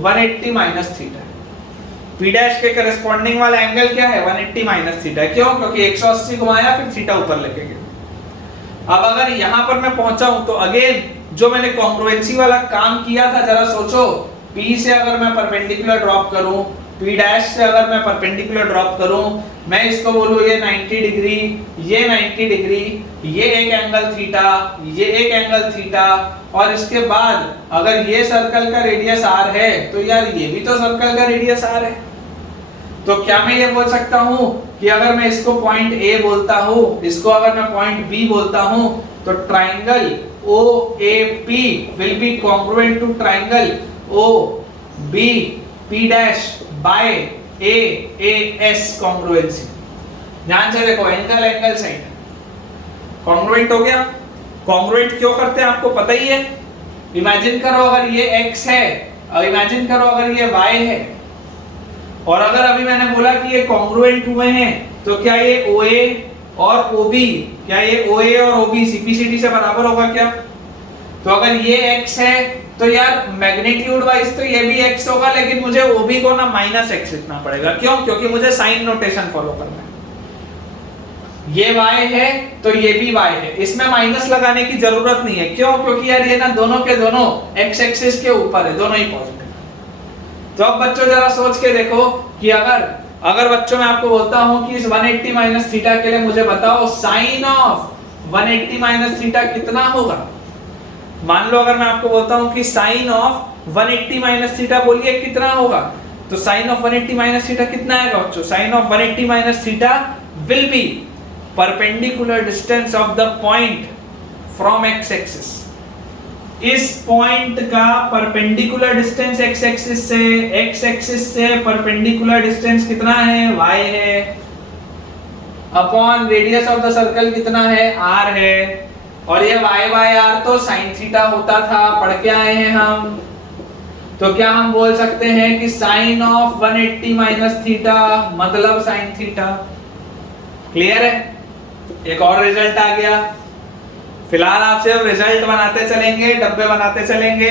180 माइनस थीटा है। P डैश के करस्पॉन्डिंग वाला एंगल क्या है? 180 माइनस थीटा। क्यों? क्योंकि 180 घुमाया फिर थीटा ऊपर लेके गया। अब अगर यहां पर मैं पहुंचा हूं तो अगेन जो मैंने कॉन्ग्रुएंसी वाला काम किया था, जरा सोचो, P से अगर मैं परपेंडिकुलर ड्रॉप करूं, P डैश से अगर मैं परपेंडिकुलर ड्रॉप करूं, मैं इसको बोलूं ये 90 डिग्री, ये 90 डिग्री, ये एक एंगल थीटा, ये एक एंगल थीटा, और इसके बाद अगर ये सर्कल का रेडियस r है तो यार ये भी तो सर्कल का रेडियस r है। तो क्या मैं ये बोल सकता हूं कि अगर मैं इसको पॉइंट A बोलता हूं, इसको अगर मैं पॉइंट B बोलता हूं, तो triangle OAP will be congruent to triangle OBP dash by AAS congruency. ध्यान से देखो, एंगल एंगल साइड कॉन्ग्रुएंट हो गया। कॉन्ग्रुएंट क्यों करते हैं आपको पता ही है। इमेजिन करो अगर ये x है और इमेजिन करो अगर ये y है, और अगर अभी मैंने बोला कि ये कॉन्ग्रुएंट हुए हैं तो क्या ये OA और OB, क्या ये OA और OB CPCD से बराबर होगा क्या? तो अगर ये x है तो यार मैग्नीट्यूड वाइज तो ये भी x होगा, लेकिन मुझे OB को ना -x लिखना पड़ेगा। क्यों? क्योंकि मुझे साइन नोटेशन फॉलो करना है। ये y है तो ये भी y है, इसमें माइनस लगाने की जरूरत नहीं है। क्यों? क्योंकि यार ये ना दोनों के दोनों x एक्सिस के ऊपर है, दोनों ही पॉजिटिव। तो अब बच्चों जरा सोच के देखो कि अगर बच्चों मैं आपको बोलता हूं कि इस 180 माइनस थीटा के लिए मुझे बताओ साइन ऑफ 180 माइनस थीटा कितना होगा। मान लो अगर मैं आपको बोलता हूं कि साइन ऑफ 180 माइनस थीटा बोलिए कितना होगा? तो साइन ऑफ 180 माइनस थीटा कितना आएगा बच्चों? Sine of 180 minus theta will be perpendicular distance of the point from x axis. इस पॉइंट का परपेंडिकुलर डिस्टेंस एक्स एक्सिस से परपेंडिकुलर डिस्टेंस कितना है? y है, upon radius of the circle कितना है? r है, और ये y बाय r तो sin थीटा होता था, पढ़ के आए हैं हम। तो क्या हम बोल सकते हैं कि साइन ऑफ 180 माइनस थीटा मतलब sin थीटा? क्लियर है? एक और रिजल्ट आ गया। फिलहाल आप सिर्फ रिजल्ट बनाते चलेंगे, डब्बे बनाते चलेंगे,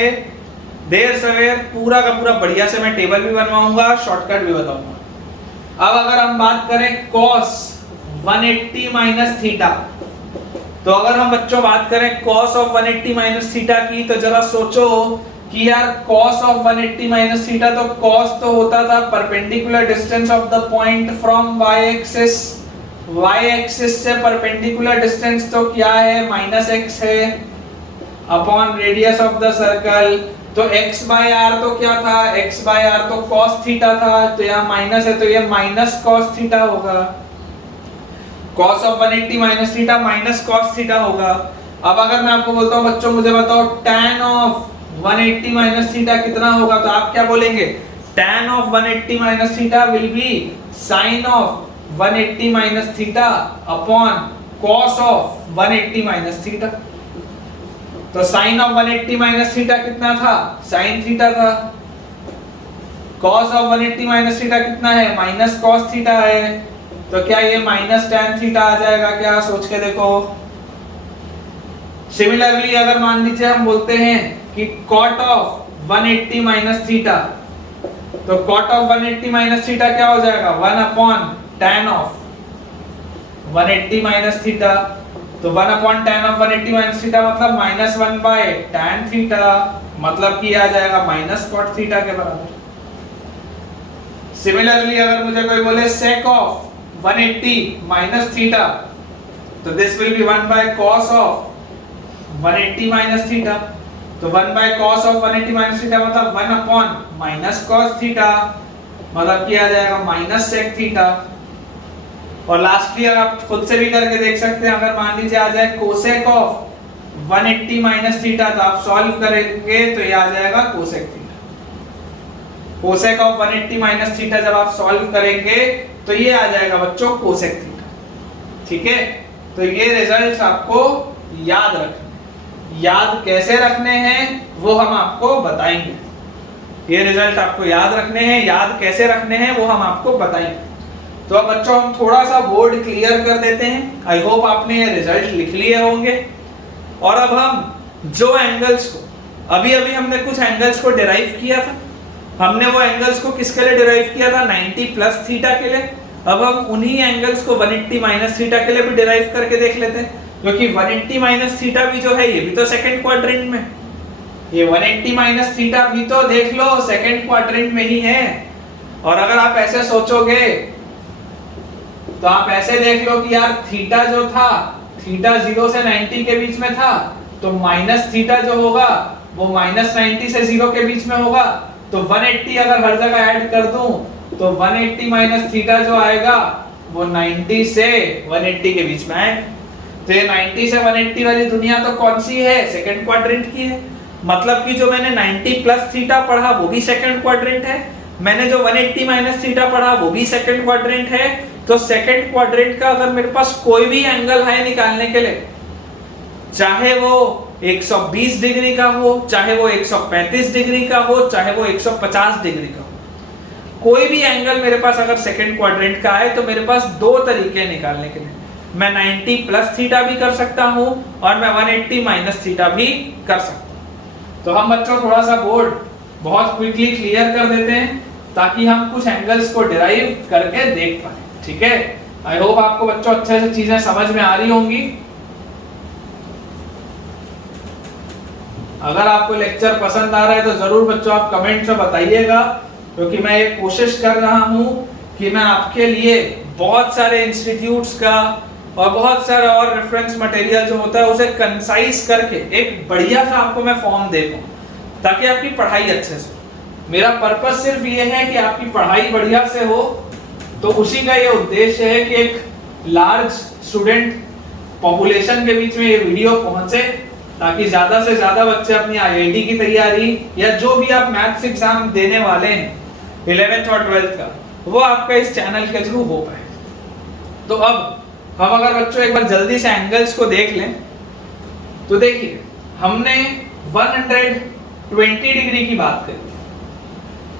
देर सवेर पूरा का पूरा बढ़िया से मैं टेबल भी बनवाऊंगा, शॉर्टकट भी बताऊंगा। अब अगर हम बात करें cos 180 माइनस थीटा, तो अगर हम बच्चों बात करें cos ऑफ 180 माइनस थीटा की, तो जरा सोचो कि यार cos ऑफ 180 माइनस थीटा, तो cos तो होता था perpendicular distance of the point from y axis. y axis से परपेंडिकुलर डिस्टेंस तो क्या है? माइनस x है, upon radius of the circle. तो x बाय r तो क्या था? x बाय r तो cos थीटा था, तो यहाँ माइनस है तो ये माइनस cos थीटा होगा। cos of 180 minus theta minus cos theta होगा। अब अगर मैं आपको बोलता हूँ बच्चों मुझे बताओ tan ऑफ 180 माइनस थीटा कितना होगा, तो आप क्या बोलेंगे? tan of 180 minus theta will B sin of 180 minus theta upon cos of 180 minus theta. तो sin ऑफ 180 माइनस थीटा कितना था? sin थीटा था। cos ऑफ 180 माइनस थीटा कितना है? माइनस cos थीटा है। तो क्या ये माइनस tan थीटा आ जाएगा क्या? सोच के देखो। सिमिलरली अगर मान लीजिए हम बोलते हैं कि cot ऑफ 180 माइनस थीटा, तो cot ऑफ 180 माइनस थीटा क्या हो जाएगा? 1 upon tan of 180 minus theta. तो 1 upon tan of 180 minus theta मतलब माइनस 1 बाय tan थीटा, मतलब कि आ जाएगा माइनस cot थीटा के बराबर। सिमिलरली अगर मुझे कोई बोले sec ऑफ 180 माइनस थीटा, तो this will be 1 by cos of 180 minus theta. तो 1 by cos of 180 minus theta मतलब 1 अपॉन माइनस cos थीटा, मतलब क्या आ जाएगा? Minus sec theta. और लास्टली आप खुद से भी करके देख सकते हैं, अगर मान लीजिए आ जाए cosec ऑफ 180 माइनस थीटा, तो आप सॉल्व करेंगे तो ये आ जाएगा cosec theta. cosec of 180 minus theta जब आप सॉल्व करेंगे तो ये आ जाएगा बच्चों cosec थीटा। ठीक है? तो ये रिजल्ट्स आपको याद रखने, याद कैसे रखने हैं वो हम आपको बताएंगे। ये रिजल्ट आपको याद रखने हैं, याद कैसे रखने हैं वो हम आपको बताएंगे। तो अब बच्चों हम थोड़ा सा बोर्ड क्लियर कर देते हैं। आई होप आपने ये रिजल्ट लिख लिए होंगे। और अब हम जो एंगल्स को अभी हमने कुछ एंगल्स को डिराइव किया था, हमने वो एंगल्स को किसके लिए डिराइव किया था? 90 प्लस थीटा के लिए। अब हम उन्हीं एंगल्स को 180 माइनस थीटा के लिए भी डिराइव करके देख लेते हैं, क्योंकि 180 माइनस थीटा भी जो है ये भी तो सेकंड क्वाड्रेंट में, ये 180 माइनस थीटा भी तो देख लो सेकंड क्वाड्रेंट में ही है। और अगर आप ऐसे सोचोगे तो आप ऐसे देख लो कि यार थीटा जो था, थीटा 0 से 90 के बीच में था, तो माइनस थीटा जो होगा वो माइनस 90 से 0 के बीच में होगा। तो 180 अगर हर जगह ऐड कर दूं तो 180 माइनस थीटा जो आएगा वो 90 से 180 के बीच में आएगा। तो ये 90 से 180 वाली दुनिया तो कौन सी है? सेकंड क्वाड्रेंट की है। मतलब कि जो मैंने 90 प्लस थीटा पढ़ा वो भी सेकंड क्वाड्रेंट है, मैंने जो 180 माइनस थीटा पढ़ा वो भी सेकंड क्वाड्रेंट है। तो सेकंड क्वाड्रेंट का अगर मेरे पास कोई भी एंगल है निकालने के लिए, चाहे वो 120 डिग्री का हो, चाहे वो 135 डिग्री का हो, चाहे वो 150 डिग्री का हो, कोई भी एंगल मेरे पास अगर सेकंड क्वाड्रेंट का है तो मेरे पास दो तरीके निकालने के लिए। मैं 90 प्लस थीटा भी कर सकता हूं और मैं 180 माइनस थीटा भी कर सकता हूं। तो हम बच्चों थोड़ा सा बोर्ड बहुत क्विकली क्लियर कर देते हैं ताकि हम कुछ एंगल्स को डिराइव करके देख पाए। ठीक है? आई होप आपको बच्चों अच्छे से चीजें समझ में आ रही होंगी। अगर आपको लेक्चर पसंद आ रहा है तो जरूर बच्चों आप कमेंट में बताइएगा, क्योंकि मैं ये कोशिश कर रहा हूं कि मैं आपके लिए बहुत सारे इंस्टीट्यूट्स का और बहुत सारा और रेफरेंस मटेरियल जो होता है उसे कंसाइज करके एक बढ़िया सा आपको मैं फॉर्म दे पाऊं, ताकि आपकी पढ़ाई अच्छे से। मेरा पर्पस सिर्फ ये है कि आपकी पढ़ाई बढ़िया से हो, तो उसी का ये उद्देश्य है कि एक लार्ज स्टूडेंट पॉपुलेशन के बीच में ये वीडियो पहुंचे, ताकि ज्यादा से ज्यादा बच्चे अपनी आईआईटी की तैयारी या जो भी आप मैथ्स एग्जाम देने वाले हैं 11th और 12th का, वो आपका इस चैनल के थ्रू हो पाए। तो अब हम अगर बच्चों एक बार जल्दी से एंगल्स को देख लें, तो देखिए हमने 120 डिग्री की बात करी थी,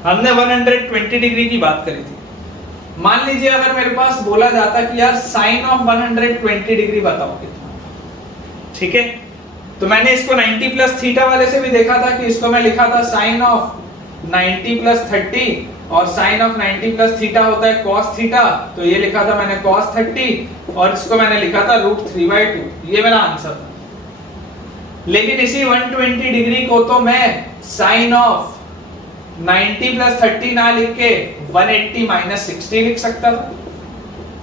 हमने 120 डिग्री की बात करी थी। मान लीजिए अगर मेरे पास बोला जाता कि यार साइन ऑफ 120 डिग्री बताओ कितना, ठीक है, तो मैंने इसको 90 प्लस थीटा वाले से भी देखा था कि इसको मैं लिखा था साइन ऑफ 90 प्लस 30, और साइन ऑफ 90 प्लस थीटा होता है cos थीटा, तो ये लिखा था मैंने cos 30, और इसको मैंने लिखा था √3/2, ये मेरा आंसर था। लेकिन इसी 120 डिग्री को तो मैं साइन ऑफ 90 प्लस 30 ना लिख के 180 माइनस 60 लिख सकता था,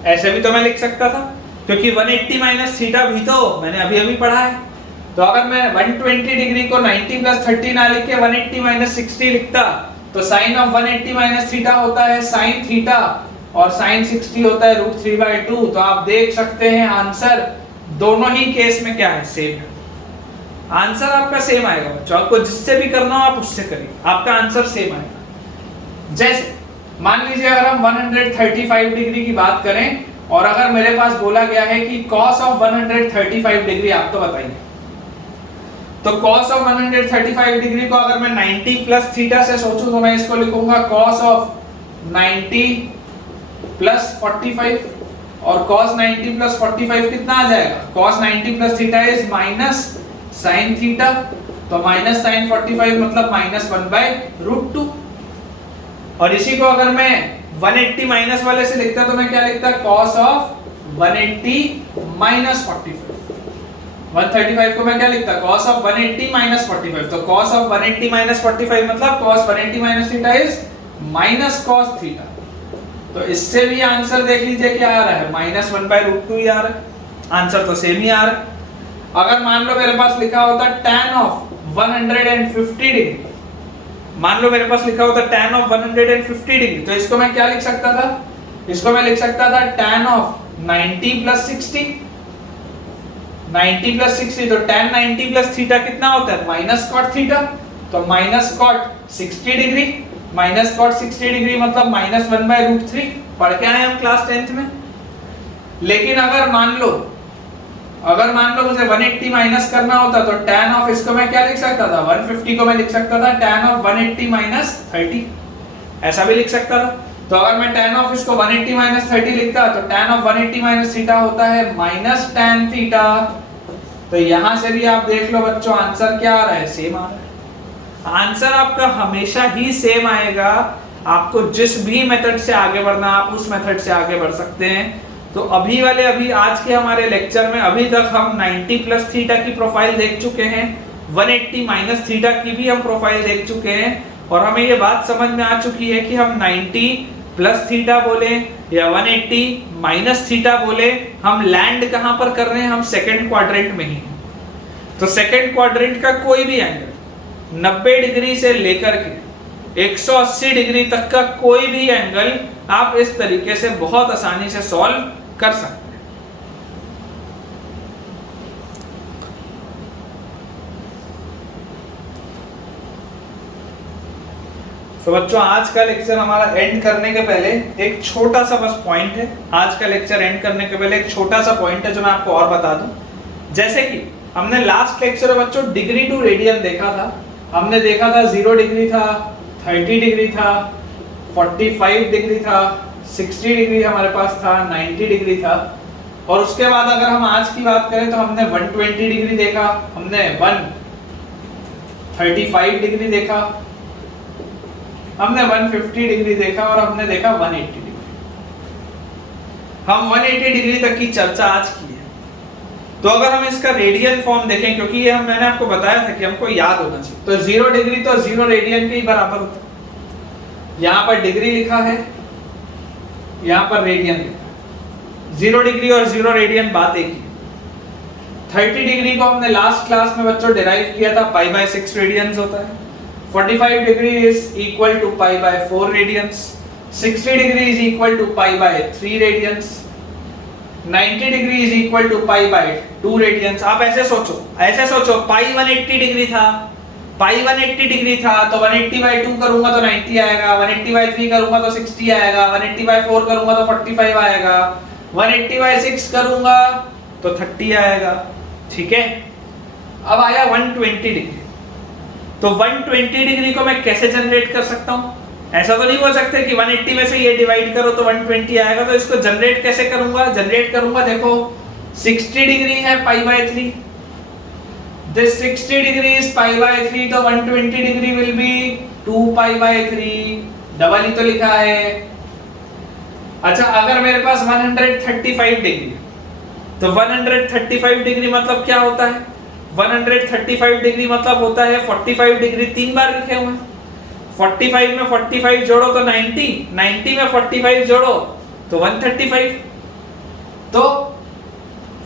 ऐसे भी तो मैं लिख सकता था, क्योंकि 180 माइनस थीटा भी तो मैंने अभी अभी पढ़ा है। तो अगर मैं 120 डिग्री को 90 प्लस 30 ना लिख के 180 माइनस 60 लिखता, तो साइन ऑफ 180 माइनस थीटा होता है साइन थीटा, और साइन 60 होता है √3/2। तो आप देख सकते हैं आंसर दोनों ही केस में क्या है, सेम है। आंसर आपका सेम आएगा बच्चों, आपको जिससे भी करना हो आप उससे करिए, आपका आंसर सेम आएगा। जैसे मान लीजिए अगर हम 135 डिग्री की बात करें, और अगर मेरे पास बोला गया है कि cos ऑफ 135 डिग्री आप तो बताइए, तो cos ऑफ 135 डिग्री को अगर मैं 90 प्लस थीटा से सोचूं, तो मैं इसको लिखूंगा cos ऑफ 90 प्लस 45, और cos 90 प्लस 45 कितना आ जाएगा, cos 90 plus theta is minus sine theta, तो माइनस साइन 45 मतलब -1/√2। और इसी को अगर मैं 180 माइनस वाले से लिखता तो मैं क्या लिखता, cos ऑफ 180 माइनस 45। 135 को मैं क्या लिखता, cos ऑफ 180 माइनस 45, तो cos ऑफ 180 माइनस 45 मतलब cos 180 minus theta is minus cos theta. तो इससे भी आंसर देख लीजिए क्या आ रहा है, -1/√2 ही आ रहा है, आंसर तो सेम ही आ रहा है। अगर मान लो मेरे पास लिखा होता tan ऑफ 150 डिग्री, मान लो मेरे पास लिखा होता tan ऑफ 150 डिग्री, तो इसको मैं क्या लिख सकता था, इसको मैं लिख सकता था tan ऑफ 90 प्लस 60, 90 प्लस 60, तो tan 90 प्लस थीटा कितना होता है, माइनस cot थीटा, तो minus cot 60 degree, minus cot 60 degree मतलब -1/√3, पढ़ के आए हम क्लास 10th में। लेकिन अगर मान लो मुझे 180 माइनस करना होता, तो tan ऑफ इसको मैं क्या लिख सकता था, 150 को मैं लिख सकता था tan ऑफ 180 माइनस 30, ऐसा भी लिख सकता था। तो अगर मैं tan ऑफ इसको 180 माइनस 30 लिखता, तो tan ऑफ 180 माइनस थीटा होता है माइनस tan थीटा। तो यहां से भी आप देख लो बच्चों, आंसर क्या आ रहा है, सेम आ रहा है। आंसर आपका हमेशा ही सेम आएगा, आपको जिस भी मेथड से आगे बढ़ना आप उस मेथड से आगे बढ़ सकते हैं। तो अभी आज के हमारे लेक्चर में अभी तक हम 90 प्लस थीटा की प्रोफाइल देख चुके हैं, 180 माइनस थीटा की भी हम प्रोफाइल देख चुके हैं, और हमें ये बात समझ में आ चुकी है कि हम 90 प्लस थीटा बोले या 180 माइनस थीटा बोले, हम लैंड कहां पर कर रहे हैं, हम सेकंड क्वाड्रेंट में ही हैं। तो सेकंड क्वाड्रेंट का कोई भी एंगल 90 डिग्री से लेकर के 180 डिग्री तक का कोई भी एंगल आप इस तरीके से बहुत आसानी से सॉल्व कर सकते हैं। तो बच्चों आज का लेक्चर हमारा एंड करने के पहले एक छोटा सा बस पॉइंट है, आज का लेक्चर एंड करने के पहले एक छोटा सा पॉइंट है जो मैं आपको और बता दूं। जैसे कि हमने लास्ट लेक्चर में बच्चों डिग्री टू रेडियन देखा था, हमने देखा था 0 डिग्री था, 30 डिग्री था, 45 डिग्री था, 60 डिग्री हमारे पास था, 90 डिग्री था। और उसके बाद अगर हम आज की बात करें तो हमने 120 डिग्री देखा, हमने 135 डिग्री देखा, हमने 150 डिग्री देखा, और हमने देखा 180 डिग्री। हम 180 डिग्री तक की चर्चा आज की है। तो अगर हम इसका रेडियन फॉर्म देखें, क्योंकि ये मैंने आपको बताया था कि हमको याद होना चाहिए, तो 0 डिग्री तो 0 रेडियन के ही बराबर होता है। यहाँ पर डिग्री लिखा है, यहाँ पर रेडियन लिखा है। 0 डिग्री और 0 रेडियन बात एक ही। 30 डिग्री को हमने लास्ट क्लास में बच्चों डिराइव किया था, π/6 रेडियंस होता है। 45 degree is equal to pi by 4 radians, 60 degree is equal to pi by 3 radians, 90 degree is equal to pi by 2 radians. आप ऐसे सोचो पाई 180 डिग्री था, पाई 180 डिग्री था तो 180 बाय 2 करूंगा तो 90 आएगा, 180 बाय 3 करूंगा तो 60 आएगा, 180 बाय 4 करूंगा तो 45 आएगा, 180 बाय 6 करूंगा तो 30 आएगा। ठीक है, अब आया 120 डिग्री। तो 120 डिग्री को मैं कैसे जनरेट कर सकता हूं? ऐसा तो नहीं बोल सकते कि 180 में से ये डिवाइड करो तो 120 आएगा। तो इसको जनरेट कैसे करूंगा? देखो 60 डिग्री है पाई by 3, this 60 degree is pi by 3, तो 120 degree will be 2 pi by 3, double ही तो लिखा है। अच्छा, अगर मेरे पास 135 डिग्री, तो 135 डिग्री मतलब क्या होता है? 135 डिग्री मतलब होता है 45 डिग्री 3 बार लिखे हुए हैं। 45 में 45 जोड़ो तो 90, 90 में 45 जोड़ो तो 135। तो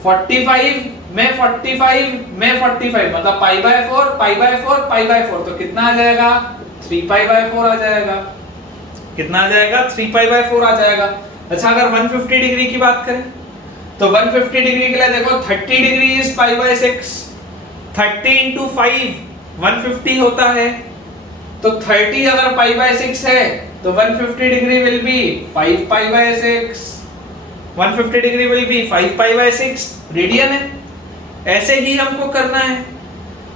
45 में 45 मतलब पाई by 4 pi by 4 pi by 4, तो कितना आ जाएगा? 3 पाई बाय 4 आ जाएगा। कितना आ जाएगा? 3 पाई बाय 4 आ जाएगा। अच्छा, अगर 150 डिग्री की बात करें तो 150 डिग्री के लिए देखो 30 degree is pi by 6, 30 into 5 150 होता है। तो 30 अगर पाई बाय 6 है तो 150 degree will be 5 pi by 6, 150 degree will be 5 pi by 6 radian है। ऐसे ही हमको करना है।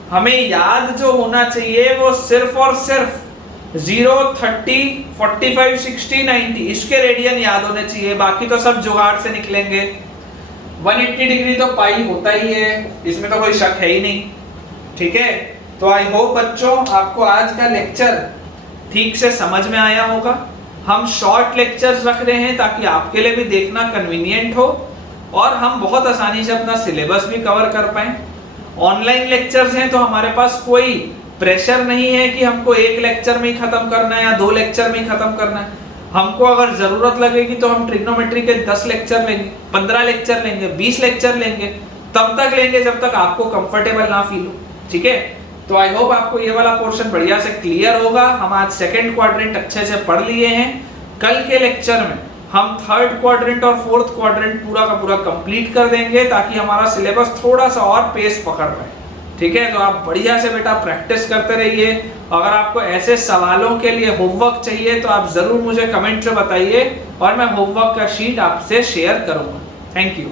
हमें याद जो होना चाहिए वो सिर्फ और सिर्फ 0, 30, 45, 60, 90 इसके रेडियन याद होने चाहिए, बाकी तो सब जुगाड़ से निकलेंगे। 180 डिग्री तो पाई होता ही है, इसमें तो कोई शक है ही नहीं। ठीक है, तो आई होप बच्चों आपको आज का लेक्चर ठीक से समझ में आया होगा। हम शॉर्ट लेक्चर्स रख रहे हैं ताकि आपके लिए भी देखना कन्वीनियंट हो और हम बहुत आसानी से अपना सिलेबस भी कवर कर पाएं। ऑनलाइन लेक्चर्स हैं तो हमारे पास कोई प्रेशर नहीं है कि हमको एक लेक्चर में ही खत्म करना है या 2 लेक्चर में ही खत्म करना है। हमको अगर जरूरत लगेगी तो हम ट्रिग्नोमेट्री के 10 लेक्चर लेंगे, 15 लेक्चर लेंगे, 20 लेक्चर लेंगे, तब तक लेंगे जब तक आपको कंफर्टेबल ना फील हो। ठीक है, तो आई होप आपको ये वाला पोर्शन बढ़िया से क्लियर होगा। हम आज सेकंड क्वाड्रेंट अच्छे से पढ़ लिए हैं। कल के लेक्चर में हम थर्ड क्वाड्रेंट और फोर्थ क्वाड्रेंट पूरा का पूरा कंप्लीट कर देंगे ताकि हमारा सिलेबस थोड़ा सा और पेस पकड़ पाए। ठीक है, तो आप बढ़िया से बेटा प्रैक्टिस करते रहिए। अगर आपको ऐसे सवालों के लिए होमवर्क चाहिए तो आप जरूर मुझे कमेंट से बताइए और मैं होमवर्क का शीट आपसे शेयर करूंगा। Thank you.